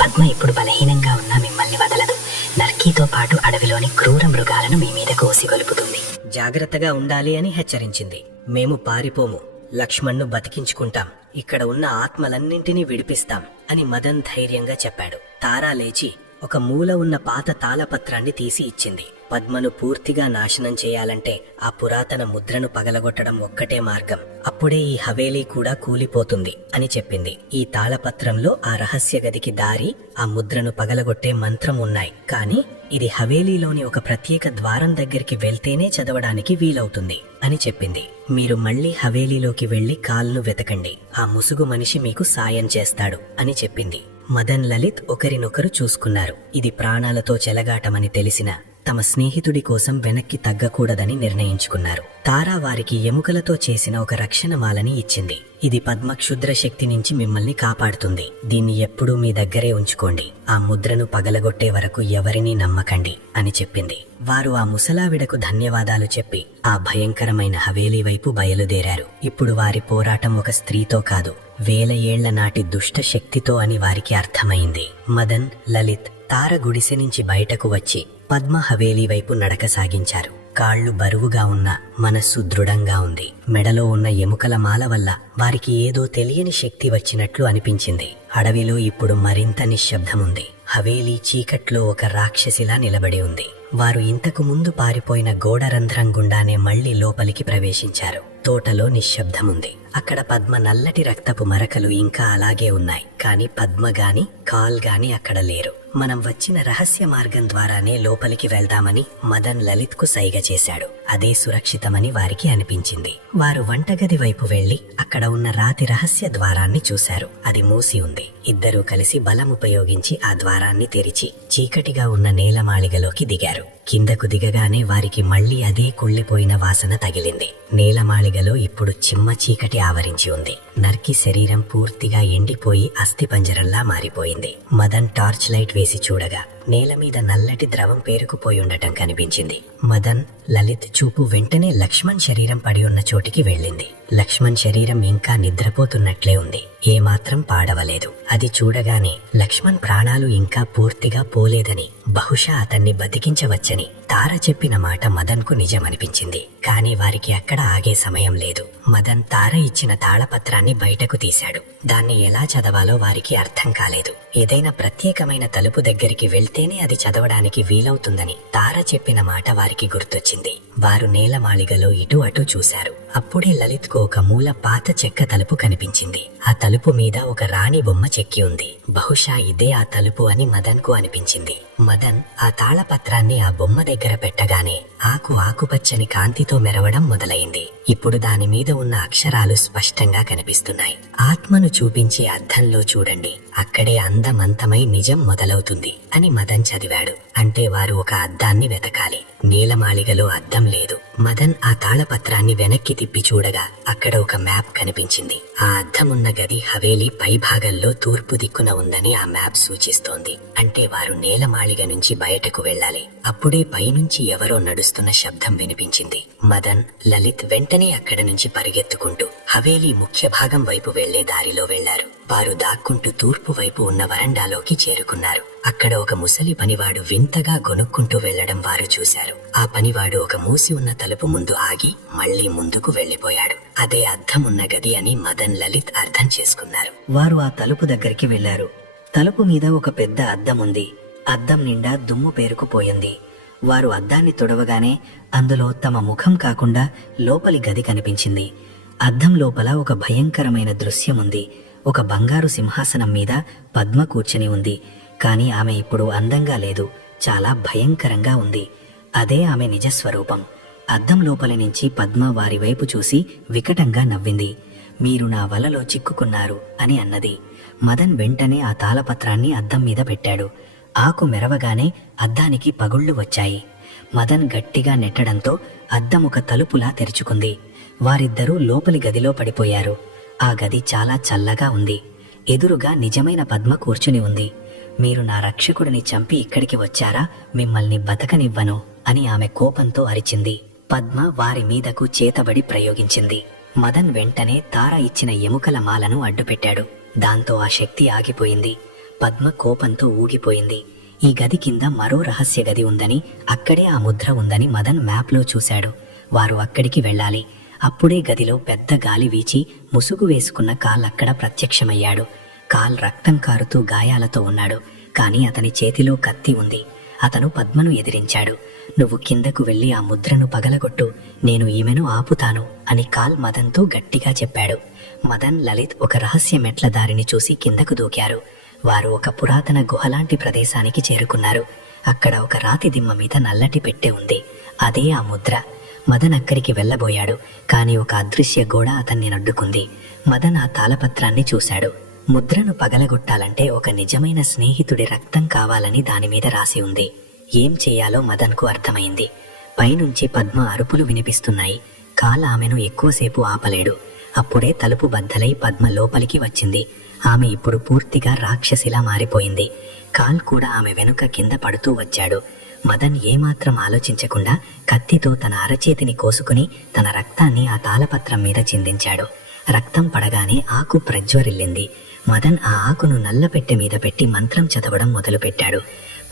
పద్మ ఇప్పుడు బలహీనంగా ఉన్న మిమ్మల్ని వదలదు. నర్కీతో పాటు అడవిలోని క్రూర మృగాలను మీ మీద కోసిగొలుపుతుంది. జాగ్రత్తగా ఉండాలి అని హెచ్చరించింది. మేము పారిపోము. లక్ష్మణ్ను బతికించుకుంటాం, ఇక్కడ ఉన్న ఆత్మలన్నింటినీ విడిపిస్తాం అని మదన్ ధైర్యంగా చెప్పాడు. తారా లేచి ఒక మూల ఉన్న పాత తాళపత్రాన్ని తీసి ఇచ్చింది. పద్మను పూర్తిగా నాశనం చేయాలంటే ఆ పురాతన ముద్రను పగలగొట్టడం ఒక్కటే మార్గం, అప్పుడే ఈ హవేలీ కూడా కూలిపోతుంది అని చెప్పింది. ఈ తాళపత్రంలో ఆ రహస్య గదికి దారి, ఆ ముద్రను పగలగొట్టే మంత్రం ఉన్నాయి. కానీ ఇది హవేలీలోని ఒక ప్రత్యేక ద్వారం దగ్గరికి వెళ్తేనే చదవడానికి వీలవుతుంది అని చెప్పింది. మీరు మళ్ళీ హవేలీలోకి వెళ్లి కాల్ను వెతకండి, ఆ ముసుగు మనిషి మీకు సాయం చేస్తాడు అని చెప్పింది. మదన్, లలిత్ ఒకరినొకరు చూసుకున్నారు. ఇది ప్రాణాలతో చెలగాటమని తెలిసిన తమ స్నేహితుడి కోసం వెనక్కి తగ్గకూడదని నిర్ణయించుకున్నారు. తారా వారికి ఎముకలతో చేసిన ఒక రక్షణమాలని ఇచ్చింది. ఇది పద్మ క్షుద్ర శక్తి నుంచి మిమ్మల్ని కాపాడుతుంది, దీన్ని ఎప్పుడూ మీ దగ్గరే ఉంచుకోండి, ఆ ముద్రను పగలగొట్టే వరకు ఎవరినీ నమ్మకండి అని చెప్పింది. వారు ఆ ముసలావిడకు ధన్యవాదాలు చెప్పి ఆ భయంకరమైన హవేలీ వైపు బయలుదేరారు. ఇప్పుడు వారి పోరాటం ఒక స్త్రీతో కాదు, 1000 ఏళ్ల నాటి దుష్ట శక్తితో అని వారికి అర్థమైంది. మదన్, లలిత్ తార గుడిసె నుంచి బయటకు వచ్చి పద్మ హవేలీ వైపు నడక సాగించారు. కాళ్లు బరువుగా ఉన్న, మనస్సు దృఢంగా ఉంది. మెడలో ఉన్న ఎముకల మాల వల్ల వారికి ఏదో తెలియని శక్తి వచ్చినట్లు అనిపించింది. అడవిలో ఇప్పుడు మరింత నిశ్శబ్దముంది. హవేలీ చీకట్లో ఒక రాక్షసిలా నిలబడి ఉంది. వారు ఇంతకు ముందు పారిపోయిన గోడరంధ్రం గుండానే మళ్లీ లోపలికి ప్రవేశించారు. తోటలో నిశ్శబ్దముంది. అక్కడ పద్మ నల్లటి రక్తపు మరకలు ఇంకా అలాగే ఉన్నాయి. కాని పద్మ గాని కాల్ గాని అక్కడ లేరు. మనం వచ్చిన రహస్య మార్గం ద్వారానే లోపలికి వెళ్దామని మదన్ లలిత్ కు సైగ చేశాడు. అదే సురక్షితమని వారికి అనిపించింది. వారు వంటగది వైపు వెళ్లి అక్కడ ఉన్న రాతి రహస్య ద్వారాన్ని చూశారు. అది మూసి ఉంది. ఇద్దరూ కలిసి బలం ఉపయోగించి ఆ ద్వారాన్ని తెరిచి చీకటిగా ఉన్న నేలమాళిగలోకి దిగారు. కిందకు దిగగానే వారికి మళ్లీ అదే కుళ్ళిపోయిన వాసన తగిలింది. నేలమాళిగలో ఇప్పుడు చిమ్మ చీకటి ఆవరించి ఉంది. నర్కి శరీరం పూర్తిగా ఎండిపోయి అస్థిపంజరంలా మారిపోయింది. మదన్ టార్చ్ లైట్ వేసి చూడగా నేల మీద నల్లటి ద్రవం పేరుకుపోయి ఉండటం కనిపించింది. మదన్, లలిత్ చూపు వెంటనే లక్ష్మణ్ శరీరం పడి ఉన్న చోటికి వెళ్ళింది. లక్ష్మణ్ శరీరం ఇంకా నిద్రపోతున్నట్లే ఉంది, ఏమాత్రం పాడవలేదు. అది చూడగానే లక్ష్మణ్ ప్రాణాలు ఇంకా పూర్తిగా పోలేదని, బహుశా అతన్ని బతికించవచ్చని తార చెప్పిన మాట మదన్ కు నిజమనిపించింది. కానీ వారికి అక్కడ ఆగే సమయం లేదు. మదన్ తార ఇచ్చిన తాళపత్రాన్ని బయటకు తీశాడు. దాన్ని ఎలా చదవాలో వారికి అర్థం కాలేదు. ఏదైనా ప్రత్యేకమైన తలుపు దగ్గరికి వెళ్తేనే అది చదవడానికి వీలవుతుందని తార చెప్పిన మాట వారికి గుర్తొచ్చింది. వారు నేలమాళిగలో ఇటు అటు చూశారు. అప్పుడే లలిత్ కు ఒక మూల పాత చెక్క తలుపు కనిపించింది. ఆ తలుపు మీద ఒక రాణి బొమ్మ చెక్కి ఉంది. బహుశా ఇదే ఆ తలుపు అని మదన్ కు అనిపించింది. మదన్ ఆ తాళపత్రాన్ని ఆ బొమ్మ దగ్గర పెట్టగానే ఆకుపచ్చని కాంతితో మెరవడం మొదలైంది. ఇప్పుడు దాని మీద ఉన్న అక్షరాలు స్పష్టంగా కనిపిస్తున్నాయి. ఆత్మను చూపించి అద్దంలో చూడండి, అక్కడే అందమంతమై నిజం మొదలవుతుంది అని మదన్ చదివాడు. అంటే వారు ఒక అద్దాన్ని వెతకాలి. నీలమాళిగలో అద్దం లేదు. మదన్ ఆ తాళపత్రాన్ని వెనక్కి తిప్పి చూడగా అక్కడ ఒక మ్యాప్ కనిపించింది. ఆ అద్దమున్న గది హవేలీ పై భాగంలో తూర్పు దిక్కున ఉందని ఆ మ్యాప్ సూచిస్తోంది. అంటే వారు నేలమాళిగ నుంచి బయటకు వెళ్ళాలి. అప్పుడే పైనుంచి ఎవరో నడుస్తున్న శబ్దం వినిపించింది. మదన్, లలిత్ వెంటనే అక్కడి నుంచి పరిగెత్తుకుంటూ హవేలీ ముఖ్య భాగం వైపు వెళ్లే దారిలో వెళ్లారు. వారు దాక్కుంటూ తూర్పు వైపు ఉన్న వరండాలోకి చేరుకున్నారు. అక్కడ ఒక ముసలి పనివాడు వింతగా గొనుక్కుంటూ వెళ్లడం వారు చూశారు. ఆ పనివాడు ఒక మూసి ఉన్న తలుపు ముందు ఆగి మళ్లీ ముందుకు వెళ్లిపోయాడు. అదే అద్దమున్న గది అని మదన్, లలిత్ అర్థం చేసుకున్నారు. వారు ఆ తలుపు దగ్గరికి వెళ్లారు. తలుపు మీద ఒక పెద్ద అద్దం ఉంది. అద్దం నిండా దుమ్ము పేరుకుపోయింది. వారు అద్దాన్ని తుడవగానే అందులో తమ ముఖం కాకుండా లోపలి గది కనిపించింది. అద్దం లోపల ఒక భయంకరమైన దృశ్యం ఉంది. ఒక బంగారు సింహాసనం మీద పద్మ కూర్చుని ఉంది. కాని ఆమె ఇప్పుడు అందంగా లేదు, చాలా భయంకరంగా ఉంది. అదే ఆమె నిజస్వరూపం. అద్దం లోపలి నుంచి పద్మ వారి వైపు చూసి వికటంగా నవ్వింది. మీరు నా వలలో చిక్కుకున్నారు అని అన్నది. మదన్ వెంటనే ఆ తాళపత్రాన్ని అద్దం మీద పెట్టాడు. ఆకు మెరవగానే అద్దానికి పగుళ్లు వచ్చాయి. మదన్ గట్టిగా నెట్టడంతో అద్దం ఒక తలుపులా తెరుచుకుంది. వారిద్దరూ లోపలి గదిలో పడిపోయారు. ఆ గది చాలా చల్లగా ఉంది. ఎదురుగా నిజమైన పద్మ కూర్చుని ఉంది. మీరు నా రక్షకుడిని చంపి ఇక్కడికి వచ్చారా, మిమ్మల్ని బతకనివ్వను అని ఆమె కోపంతో అరిచింది. పద్మ వారి మీదకు చేతబడి ప్రయోగించింది. మదన్ వెంటనే తార ఇచ్చిన ఎముకల మాలను అడ్డుపెట్టాడు. దాంతో ఆ శక్తి ఆగిపోయింది. పద్మ కోపంతో ఊగిపోయింది. ఈ గది కింద మరో రహస్య గది ఉందని, అక్కడే ఆ ముద్ర ఉందని మదన్ మ్యాప్లో చూశాడు. వారు అక్కడికి వెళ్ళాలి. అప్పుడే గదిలో పెద్ద గాలి వీచి ముసుగు వేసుకున్న కాల్ అక్కడ ప్రత్యక్షమయ్యాడు. కాల్ రక్తం కారుతూ గాయాలతో ఉన్నాడు. కాని అతని చేతిలో కత్తి ఉంది. అతను పద్మను ఎదిరించాడు. నువ్వు కిందకు వెళ్లి ఆ ముద్రను పగలగొట్టు, నేను ఈమెను ఆపుతాను అని కాల్ మదన్తో గట్టిగా చెప్పాడు. మదన్, లలిత్ ఒక రహస్య మెట్ల దారిని చూసి కిందకు దూకారు. వారు ఒక పురాతన గుహలాంటి ప్రదేశానికి చేరుకున్నారు. అక్కడ ఒక రాతి దిమ్మ మీద నల్లటి పెట్టె ఉంది. అదే ఆ ముద్ర. మదన్ అక్కడికి వెళ్ళబోయాడు. కాని ఒక అదృశ్య గోడ అతన్ని అడ్డుకుంది. మదన్ ఆ తాళపత్రాన్ని చూశాడు. ముద్రను పగలగొట్టాలంటే ఒక నిజమైన స్నేహితుడి రక్తం కావాలని దానిమీద రాసి ఉంది. ఏం చేయాలో మదన్కు అర్థమైంది. పైనుంచి పద్మ అరుపులు వినిపిస్తున్నాయి. కాల్ ఆమెను ఎక్కువసేపు ఆపలేడు. అప్పుడే తలుపు బద్దలై పద్మ లోపలికి వచ్చింది. ఆమె ఇప్పుడు పూర్తిగా రాక్షసిలా మారిపోయింది. కాల్ కూడా ఆమె వెనుక కింద పడుతూ వచ్చాడు. మదన్ ఏమాత్రం ఆలోచించకుండా కత్తితో తన అరచేతిని కోసుకుని తన రక్తాన్ని ఆ తాళపత్రం మీద చిందించాడు. రక్తం పడగానే ఆకు ప్రజ్వరిల్లింది. మదన్ ఆ ఆకును నల్లపెట్టె మీద పెట్టి మంత్రం చదవడం మొదలుపెట్టాడు.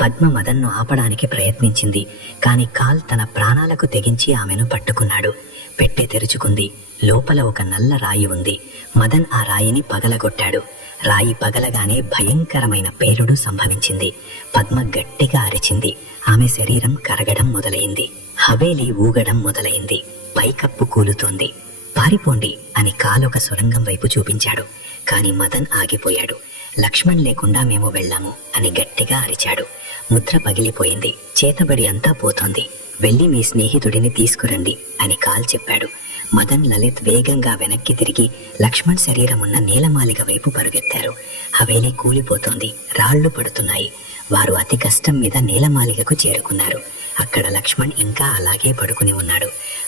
పద్మ మదన్ను ఆపడానికి ప్రయత్నించింది. కాని కాల్ తన ప్రాణాలకు తెగించి ఆమెను పట్టుకున్నాడు. పెట్టె తెరుచుకుంది. లోపల ఒక నల్ల రాయి ఉంది. మదన్ ఆ రాయిని పగలగొట్టాడు. రాయి పగలగానే భయంకరమైన పేలుడు సంభవించింది. పద్మ గట్టిగా అరిచింది. ఆమె శరీరం కరగడం మొదలైంది. హవేలి ఊగడం మొదలైంది. పైకప్పు కూలుతోంది. పారిపోండి అని కాలొక సొరంగం వైపు చూపించాడు. కాని మదన్ ఆగిపోయాడు. లక్ష్మణ్ లేకుండా మేము వెళ్ళాము అని గట్టిగా అరిచాడు. ముద్ర పగిలిపోయింది. చేతబడి అంతా పోతోంది. వెళ్ళి మీ స్నేహితుడిని తీసుకురండి అని కాల్ చెప్పాడు. మదన్, లలిత్ వేగంగా వెనక్కి తిరిగి లక్ష్మణ్ శరీరమున్న నీలమాలిగ వైపు పరుగెత్తారు. హవేలి కూలిపోతోంది. రాళ్లు పడుతున్నాయి. వారు అతి కష్టం మీద నీలమాలిగకు చేరుకున్నారు. అక్కడ లక్ష్మణ్ ఇంకా అలాగే పడుకుని ఉన్నాడు.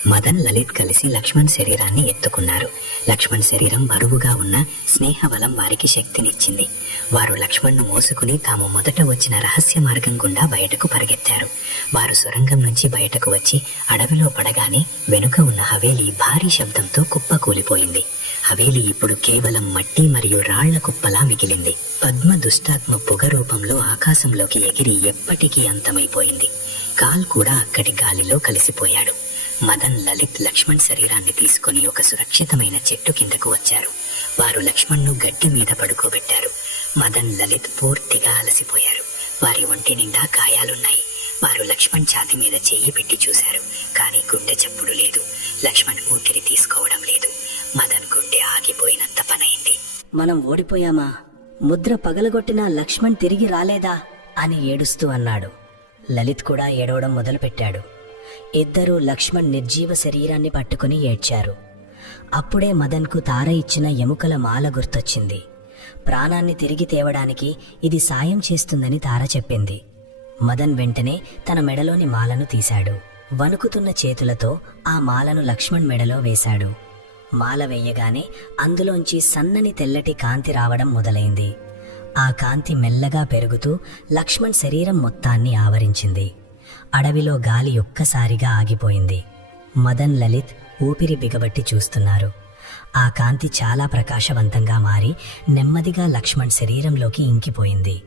మదన్, లలిత్ కలిసి లక్ష్మణ్ శరీరాన్ని ఎత్తుకున్నారు. లక్ష్మణ్ శరీరం బరువుగా ఉన్న స్నేహబలం వారికి శక్తినిచ్చింది. వారు లక్ష్మణ్ను మోసుకుని తాము మొదట వచ్చిన రహస్య మార్గం గుండా బయటకు పరిగెత్తారు. వారు సొరంగం నుంచి బయటకు వచ్చి అడవిలో పడగానే వెనుక ఉన్న హవేలి భారీ శబ్దంతో కుప్పకూలిపోయింది. హవేలి ఇప్పుడు కేవలం మట్టి మరియు రాళ్ల కుప్పలా మిగిలింది. పద్మ దుష్టాత్మ పొగ రూపంలో ఆకాశంలోకి ఎగిరి ఎప్పటికీ అంతమైపోయింది. కాల్ కూడా అక్కడి గాలిలో కలిసిపోయాడు. మదన్, లలిత్ లక్ష్మణ్ శరీరాన్ని తీసుకుని ఒక సురక్షితమైన చెట్టు కిందకు వచ్చారు. వారు లక్ష్మణ్ను గడ్డి మీద పడుకోబెట్టారు. మదన్, లలిత్ పూర్తిగా అలసిపోయారు. వారి ఒంటి నిండా గాయాలున్నాయి. వారు లక్ష్మణ్ ఛాతి మీద చెయ్యి పెట్టి చూశారు. కానీ గుండె చప్పుడు లేదు. లక్ష్మణ్ ఊపిరి తీసుకోవడం లేదు. మదన్ గుండె ఆగిపోయినంత పనైంది. మనం ఓడిపోయామా? ముద్ర పగలగొట్టినా లక్ష్మణ్ తిరిగి రాలేదా అని ఏడుస్తూ అన్నాడు. లలిత్ కూడా ఏడవడం మొదలుపెట్టాడు. ఇద్దరూ లక్ష్మణ్ నిర్జీవ శరీరాన్ని పట్టుకుని ఏడ్చారు. అప్పుడే మదన్కు తార ఇచ్చిన ఎముకల మాల గుర్తొచ్చింది. ప్రాణాన్ని తిరిగి తేవడానికి ఇది సాయం చేస్తుందని తార చెప్పింది. మదన్ వెంటనే తన మెడలోని మాలను తీశాడు. వణుకుతున్న చేతులతో ఆ మాలను లక్ష్మణ్ మెడలో వేశాడు. మాల వేయగానే అందులోంచి సన్నని తెల్లటి కాంతి రావడం మొదలైంది. ఆ కాంతి మెల్లగా పెరుగుతూ లక్ష్మణ్ శరీరం మొత్తాన్ని ఆవరించింది. అడవిలో గాలి ఒక్కసారిగా ఆగిపోయింది. మదన్, లలిత్ ఊపిరి బిగబట్టి చూస్తున్నారు. ఆ కాంతి చాలా ప్రకాశవంతంగా మారి నెమ్మదిగా లక్ష్మణ్ శరీరంలోకి ఇంకిపోయింది.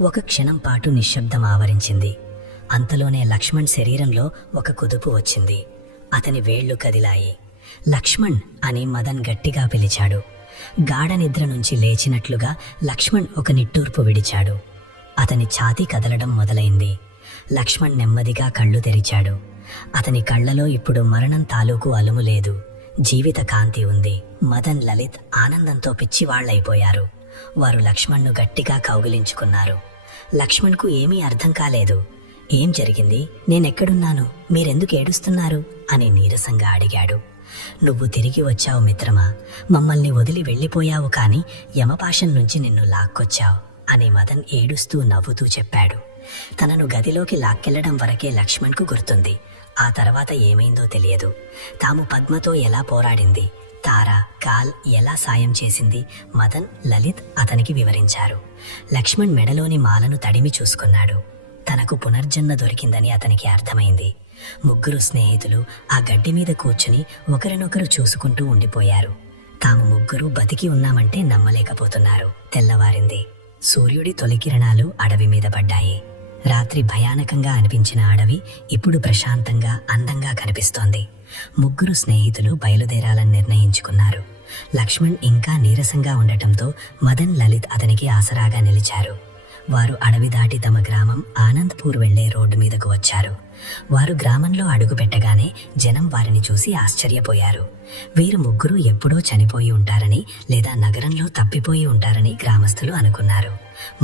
ఒక క్షణం పాటు నిశ్శబ్దం ఆవరించింది. అంతలోనే లక్ష్మణ్ శరీరంలో ఒక కుదుపు వచ్చింది. అతని వేళ్లు కదిలాయి. లక్ష్మణ్ అని మదన్ గట్టిగా పిలిచాడు. గాఢ నిద్ర నుంచి లేచినట్లుగా లక్ష్మణ్ ఒక నిట్టూర్పు విడిచాడు. అతని ఛాతీ కదలడం మొదలైంది. లక్ష్మణ్ నెమ్మదిగా కళ్ళు తెరిచాడు. అతని కళ్లలో ఇప్పుడు మరణం తాలూకు అలుము లేదు, జీవిత కాంతి ఉంది. మదన్, లలిత్ ఆనందంతో పిచ్చివాళ్లైపోయారు. వారు లక్ష్మణ్ను గట్టిగా కౌగిలించుకున్నారు. లక్ష్మణ్కు ఏమీ అర్థం కాలేదు. ఏం జరిగింది? నేనెక్కడున్నాను? మీరెందుకు ఏడుస్తున్నారు అని నీరసంగా అడిగాడు. నువ్వు తిరిగి వచ్చావు మిత్రమా. మమ్మల్ని వదిలి వెళ్ళిపోయావు, కాని యమపాశం నుంచి నిన్ను లాక్కొచ్చావు అని మదన్ ఏడుస్తూ నవ్వుతూ చెప్పాడు. తనను గదిలోకి లాక్కెళ్లడం వరకే లక్ష్మణ్కు గుర్తుంది. ఆ తర్వాత ఏమైందో తెలియదు. తాము పద్మతో ఎలా పోరాడింది, తార, కాల్ ఎలా సాయం చేసింది, మదన్, లలిత్ అతనికి వివరించారు. లక్ష్మణ్ మెడలోని మాలను తడిమి చూసుకున్నాడు. తనకు పునర్జన్మ దొరికిందని అతనికి అర్థమైంది. ముగ్గురు స్నేహితులు ఆ గడ్డి మీద కూర్చుని ఒకరినొకరు చూసుకుంటూ ఉండిపోయారు. తాము ముగ్గురు బతికి ఉన్నామంటే నమ్మలేకపోతున్నారు. తెల్లవారింది. సూర్యుడి తొలికిరణాలు అడవి మీద పడ్డాయి. రాత్రి భయానకంగా అనిపించిన అడవి ఇప్పుడు ప్రశాంతంగా, అందంగా కనిపిస్తోంది. ముగ్గురు స్నేహితులు బయలుదేరాలని నిర్ణయించుకున్నారు. లక్ష్మణ్ ఇంకా నీరసంగా ఉండటంతో మదన్, లలిత్ అతనికి ఆసరాగా నిలిచారు. వారు అడవి దాటి తమ గ్రామం ఆనంద్పూర్ వెళ్లే రోడ్డు మీదకు వచ్చారు. వారు గ్రామంలో అడుగు పెట్టగానే జనం వారిని చూసి ఆశ్చర్యపోయారు. వీరు ముగ్గురు ఎప్పుడో చనిపోయి ఉంటారని లేదా నగరంలో తప్పిపోయి ఉంటారని గ్రామస్తులు అనుకున్నారు.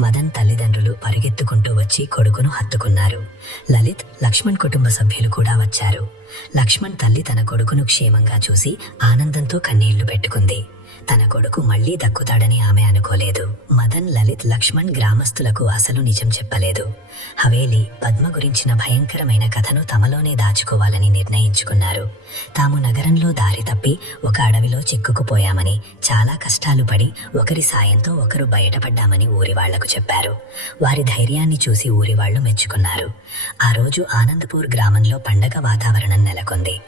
మదన్ తల్లిదండ్రులు పరిగెత్తుకుంటూ వచ్చి కొడుకును హత్తుకున్నారు. లలిత్, లక్ష్మణ్ కుటుంబ సభ్యులు కూడా వచ్చారు. లక్ష్మణ్ తల్లి తన కొడుకును క్షేమంగా చూసి ఆనందంతో కన్నీళ్లు పెట్టుకుంది. తన కొడుకు మళ్లీ దక్కుతాడని ఆమె అనుకోలేదు. మదన్, లలిత్, లక్ష్మణ్ గ్రామస్తులకు అసలు నిజం చెప్పలేదు. హవేలి, పద్మ గురించిన భయంకరమైన కథను తమలోనే దాచుకోవాలని నిర్ణయించుకున్నారు. తాము నగరంలో దారి తప్పి ఒక అడవిలో చిక్కుకుపోయామని, చాలా కష్టాలు పడి ఒకరి సాయంతో ఒకరు బయటపడ్డామని ఊరి వాళ్లకు చెప్పారు. వారి ధైర్యాన్ని చూసి ఊరి వాళ్లు మెచ్చుకున్నారు. ఆ రోజు ఆనందపూర్ గ్రామంలో పండగ వాతావరణం నెలకొంది.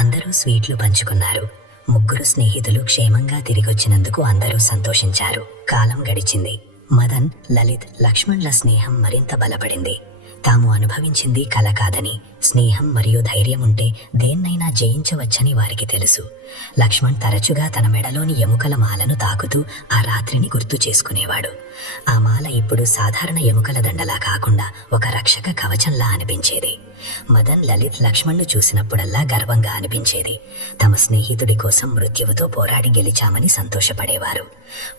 అందరూ స్వీట్లు పంచుకున్నారు. ముగ్గురు స్నేహితులు క్షేమంగా తిరిగొచ్చినందుకు అందరూ సంతోషించారు. కాలం గడిచింది. మదన్, లలిత్, లక్ష్మణ్ల స్నేహం మరింత బలపడింది. తాము అనుభవించింది కల కాదని, స్నేహం మరియు ధైర్యం ఉంటే దేన్నైనా జయించవచ్చని వారికి తెలుసు. లక్ష్మణ్ తరచుగా తన మెడలోని ఎముకల మాలను తాకుతూ ఆ రాత్రిని గుర్తు చేసుకునేవాడు. ఆ మాల ఇప్పుడు సాధారణ ఎముకల దండలా కాకుండా ఒక రక్షక కవచంలా అనిపించేది. మదన్, లలిత్, లక్ష్మణ్ను చూసినప్పుడల్లా గర్వంగా అనిపించేది. తమ స్నేహితుడి కోసం మృత్యువుతో పోరాడి గెలిచామని సంతోషపడేవారు.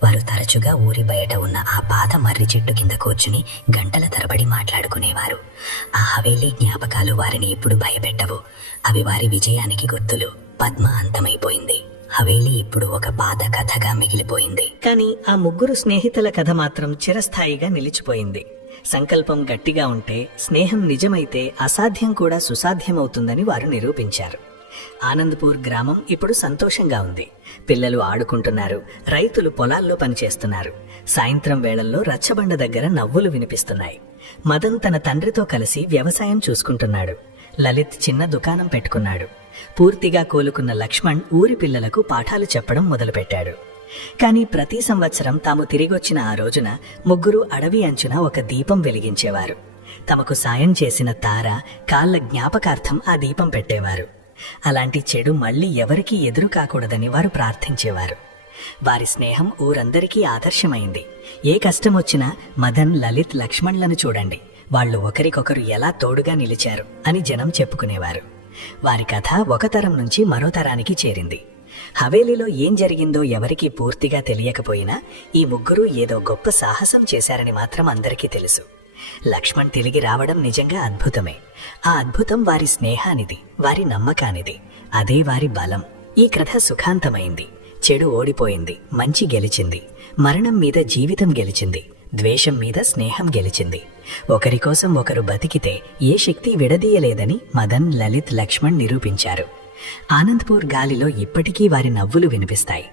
వారు తరచుగా ఊరి బయట ఉన్న ఆ పాత మర్రి చెట్టు కింద కూర్చుని గంటల తరబడి మాట్లాడుకునేవారు. ఆ హవేలీ జ్ఞాపకాలు వారిని ఇప్పుడు భయపెట్టవు. అవి వారి విజయానికి గుర్తులు. పద్మ అంతమైపోయింది. హవేలీ ఇప్పుడు ఒక పాత కథగా మిగిలిపోయింది. కానీ ఆ ముగ్గురు స్నేహితుల కథ మాత్రం చిరస్థాయిగా నిలిచిపోయింది. సంకల్పం గట్టిగా ఉంటే, స్నేహం నిజమైతే అసాధ్యం కూడా సుసాధ్యమవుతుందని వారు నిరూపించారు. ఆనంద్పూర్ గ్రామం ఇప్పుడు సంతోషంగా ఉంది. పిల్లలు ఆడుకుంటున్నారు, రైతులు పొలాల్లో పనిచేస్తున్నారు. సాయంత్రం వేళల్లో రచ్చబండ దగ్గర నవ్వులు వినిపిస్తున్నాయి. మదన్ తన తండ్రితో కలిసి వ్యవసాయం చూసుకుంటున్నాడు. లలిత్ చిన్న దుకాణం పెట్టుకున్నాడు. పూర్తిగా కోలుకున్న లక్ష్మణ్ ఊరి పిల్లలకు పాఠాలు చెప్పడం మొదలుపెట్టాడు. కానీ ప్రతి సంవత్సరం తాము తిరిగొచ్చిన ఆ రోజున ముగ్గురు అడవి అంచున ఒక దీపం వెలిగించేవారు. తమకు సాయం చేసిన తార, కాళ్ల జ్ఞాపకార్థం ఆ దీపం పెట్టేవారు. అలాంటి చెడు మళ్లీ ఎవరికీ ఎదురు కాకూడదని వారు ప్రార్థించేవారు. వారి స్నేహం ఊరందరికీ ఆదర్శమైంది. ఏ కష్టమొచ్చినా మదన్, లలిత్, లక్ష్మణ్లను చూడండి, వాళ్లు ఒకరికొకరు ఎలా తోడుగా నిలిచారు అని జనం చెప్పుకునేవారు. వారి కథ ఒక తరం నుంచి మరో తరానికి చేరింది. హవేలీలో ఏం జరిగిందో ఎవరికీ పూర్తిగా తెలియకపోయినా ఈ ముగ్గురు ఏదో గొప్ప సాహసం చేశారని మాత్రం అందరికీ తెలుసు. లక్ష్మణ్ తిరిగి రావడం నిజంగా అద్భుతమే. ఆ అద్భుతం వారి స్నేహానిది, వారి నమ్మకానిది. అదే వారి బలం. ఈ కథ సుఖాంతమైంది. చెడు ఓడిపోయింది, మంచి గెలిచింది. మరణం మీద జీవితం గెలిచింది, ద్వేషం మీద స్నేహం గెలిచింది. ఒకరి కోసం ఒకరు బతికితే ఏ శక్తి విడదీయలేదని మదన్, లలిత్, లక్ష్మణ్ నిరూపించారు. ఆనంద్పూర్ గాలిలో ఇప్పటికీ వారి నవ్వులు వినిపిస్తాయి.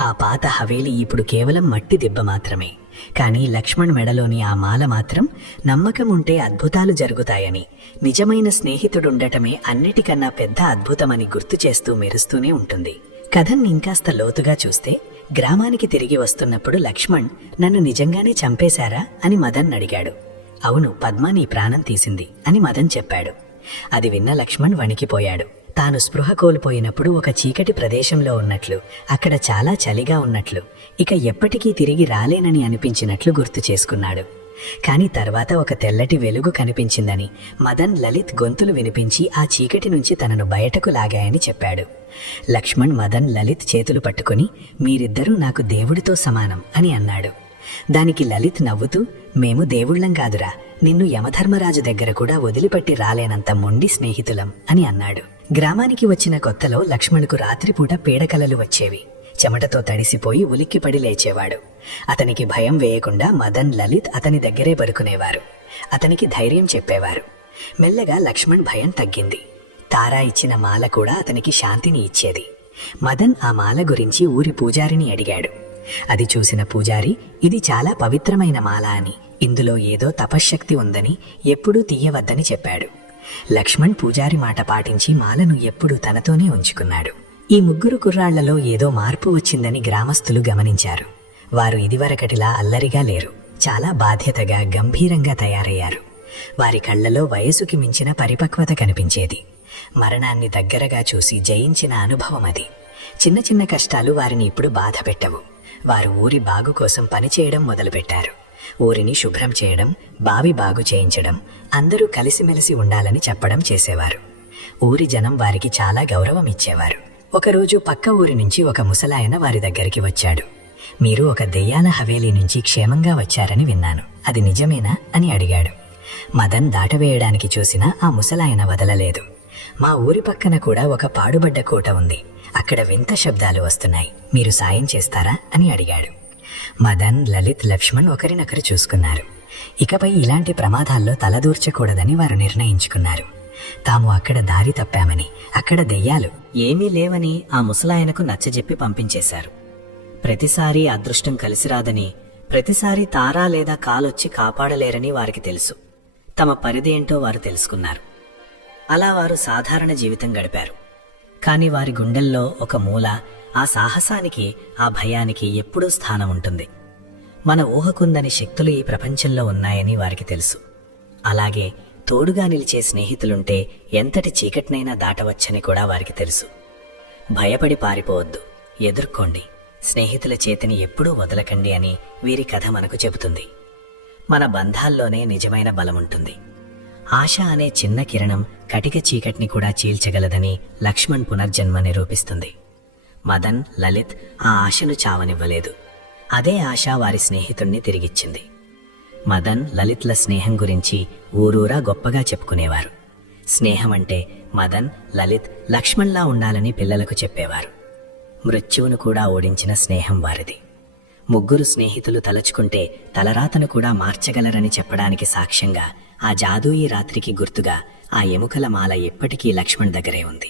ఆ పాత హవేలీ ఇప్పుడు కేవలం మట్టి దిబ్బ మాత్రమే. కానీ లక్ష్మణ్ మెడలోని ఆ మాల మాత్రం నమ్మకం ఉంటే అద్భుతాలు జరుగుతాయని, నిజమైన స్నేహితుడుండటమే అన్నిటికన్నా పెద్ద అద్భుతమని గుర్తు చేస్తూ మెరుస్తూనే ఉంటుంది. కథను ఇంకాస్త లోతుగా చూస్తే, గ్రామానికి తిరిగి వస్తున్నప్పుడు లక్ష్మణ్ నన్ను నిజంగానే చంపేశారా అని మదన్ అడిగాడు. అవును, పద్మ నీ ప్రాణం తీసింది అని మదన్ చెప్పాడు. అది విన్న లక్ష్మణ్ వణికిపోయాడు. తాను స్పృహ కోల్పోయినప్పుడు ఒక చీకటి ప్రదేశంలో ఉన్నట్లు, అక్కడ చాలా చలిగా ఉన్నట్లు, ఇక ఎప్పటికీ తిరిగి రాలేనని అనిపించినట్లు గుర్తు చేసుకున్నాడు. కాని తర్వాత ఒక తెల్లటి వెలుగు కనిపించిందని, మదన్, లలిత్ గొంతులు వినిపించి ఆ చీకటి నుంచి తనను బయటకు లాగాయని చెప్పాడు. లక్ష్మణ్ మదన్, లలిత్ చేతులు పట్టుకుని మీరిద్దరూ నాకు దేవుడితో సమానం అని అన్నాడు. దానికి లలిత్ నవ్వుతూ, మేము దేవుళ్లం కాదురా, నిన్ను యమధర్మరాజు దగ్గర కూడా వదిలిపెట్టి రాలేనంత మొండి స్నేహితులం అని అన్నాడు. గ్రామానికి వచ్చిన కొత్తలో లక్ష్మణ్కు రాత్రిపూట పీడకలలు వచ్చేవి. చెమటతో తడిసిపోయి ఉలిక్కిపడి లేచేవాడు. అతనికి భయం వేయకుండా మదన్, లలిత్ అతని దగ్గరే పడుకునేవారు. అతనికి ధైర్యం చెప్పేవారు. మెల్లగా లక్ష్మణ్ భయం తగ్గింది. తారా ఇచ్చిన మాల కూడా అతనికి శాంతిని ఇచ్చేది. మదన్ ఆ మాల గురించి ఊరి పూజారిని అడిగాడు. అది చూసిన పూజారి, ఇది చాలా పవిత్రమైన మాల అని, ఇందులో ఏదో తపశ్శక్తి ఉందని, ఎప్పుడూ తీయవద్దని చెప్పాడు. లక్ష్మణ్ పూజారి మాట పాటించి మాలను ఎప్పుడూ తనతోనే ఉంచుకున్నాడు. ఈ ముగ్గురు కుర్రాళ్లలో ఏదో మార్పు వచ్చిందని గ్రామస్తులు గమనించారు. వారు ఇదివరకటిలా అల్లరిగా లేరు. చాలా బాధ్యతగా, గంభీరంగా తయారయ్యారు. వారి కళ్లలో వయసుకి మించిన పరిపక్వత కనిపించేది. మరణాన్ని దగ్గరగా చూసి జయించిన అనుభవం అది. చిన్న చిన్న కష్టాలు వారిని ఇప్పుడు బాధ పెట్టవు. వారు ఊరి బాగు కోసం పనిచేయడం మొదలుపెట్టారు. ఊరిని శుభ్రం చేయడం, బావి బాగు చేయించడం, అందరూ కలిసిమెలిసి ఉండాలని చెప్పడం చేసేవారు. ఊరి జనం వారికి చాలా గౌరవం ఇచ్చేవారు. ఒకరోజు పక్క ఊరి నుంచి ఒక ముసలాయన వారి దగ్గరికి వచ్చాడు. మీరు ఒక దెయ్యాల హవేలీ నుంచి క్షేమంగా వచ్చారని విన్నాను, అది నిజమేనా అని అడిగాడు. మదన్ దాటవేయడానికి చూసినా ఆ ముసలాయన వదలలేదు. మా ఊరి పక్కన కూడా ఒక పాడుబడ్డ కోట ఉంది, అక్కడ వింత శబ్దాలు వస్తున్నాయి, మీరు సాయం చేస్తారా అని అడిగాడు. మదన్, లలిత్, లక్ష్మణ్ ఒకరినొకరు చూసుకున్నారు. ఇకపై ఇలాంటి ప్రమాదాల్లో తలదూర్చకూడదని వారు నిర్ణయించుకున్నారు. తాము అక్కడ దారి తప్పామని, అక్కడ దెయ్యాలు ఏమీ లేవని ఆ ముసలాయనకు నచ్చజెప్పి పంపించేశారు. ప్రతిసారి అదృష్టం కలిసిరాదని, ప్రతిసారి తారా లేదా కాలొచ్చి కాపాడలేరని వారికి తెలుసు. తమ పరిధేంటో వారు తెలుసుకున్నారు. అలా వారు సాధారణ జీవితం గడిపారు. కాని వారి గుండెల్లో ఒక మూల ఆ సాహసానికి, ఆ భయానికి ఎప్పుడూ స్థానం ఉంటుంది. మన ఊహకుందని శక్తులు ఈ ప్రపంచంలో ఉన్నాయని వారికి తెలుసు. అలాగే తోడుగా నిలిచే స్నేహితులుంటే ఎంతటి చీకటినైనా దాటవచ్చని కూడా వారికి తెలుసు. భయపడి పారిపోవద్దు, ఎదుర్కోండి, స్నేహితుల చేతిని ఎప్పుడూ వదలకండి అని వీరి కథ మనకు చెబుతుంది. మన బంధాల్లోనే నిజమైన బలముంటుంది. ఆశ అనే చిన్న కిరణం కటిక చీకటిని కూడా చీల్చగలదని లక్ష్మణ్ పునర్జన్మ నిరూపిస్తుంది. మదన్, లలిత్ ఆ ఆశను చావనివ్వలేదు. అదే ఆశ వారి స్నేహితుణ్ణి తిరిగిచ్చింది. మదన్, లలిత్ల స్నేహం గురించి ఊరూరా గొప్పగా చెప్పుకునేవారు. స్నేహం అంటే మదన్, లలిత్, లక్ష్మణ్లా ఉండాలని పిల్లలకు చెప్పేవారు. మృత్యువును కూడా ఓడించిన స్నేహం వారిది. ముగ్గురు స్నేహితులు తలచుకుంటే తలరాతను కూడా మార్చగలరని చెప్పడానికి సాక్ష్యంగా ఆ జాదూయి రాత్రికి గుర్తుగా ఆ ఎముకల మాల ఎప్పటికీ లక్ష్మణ్ దగ్గరే ఉంది.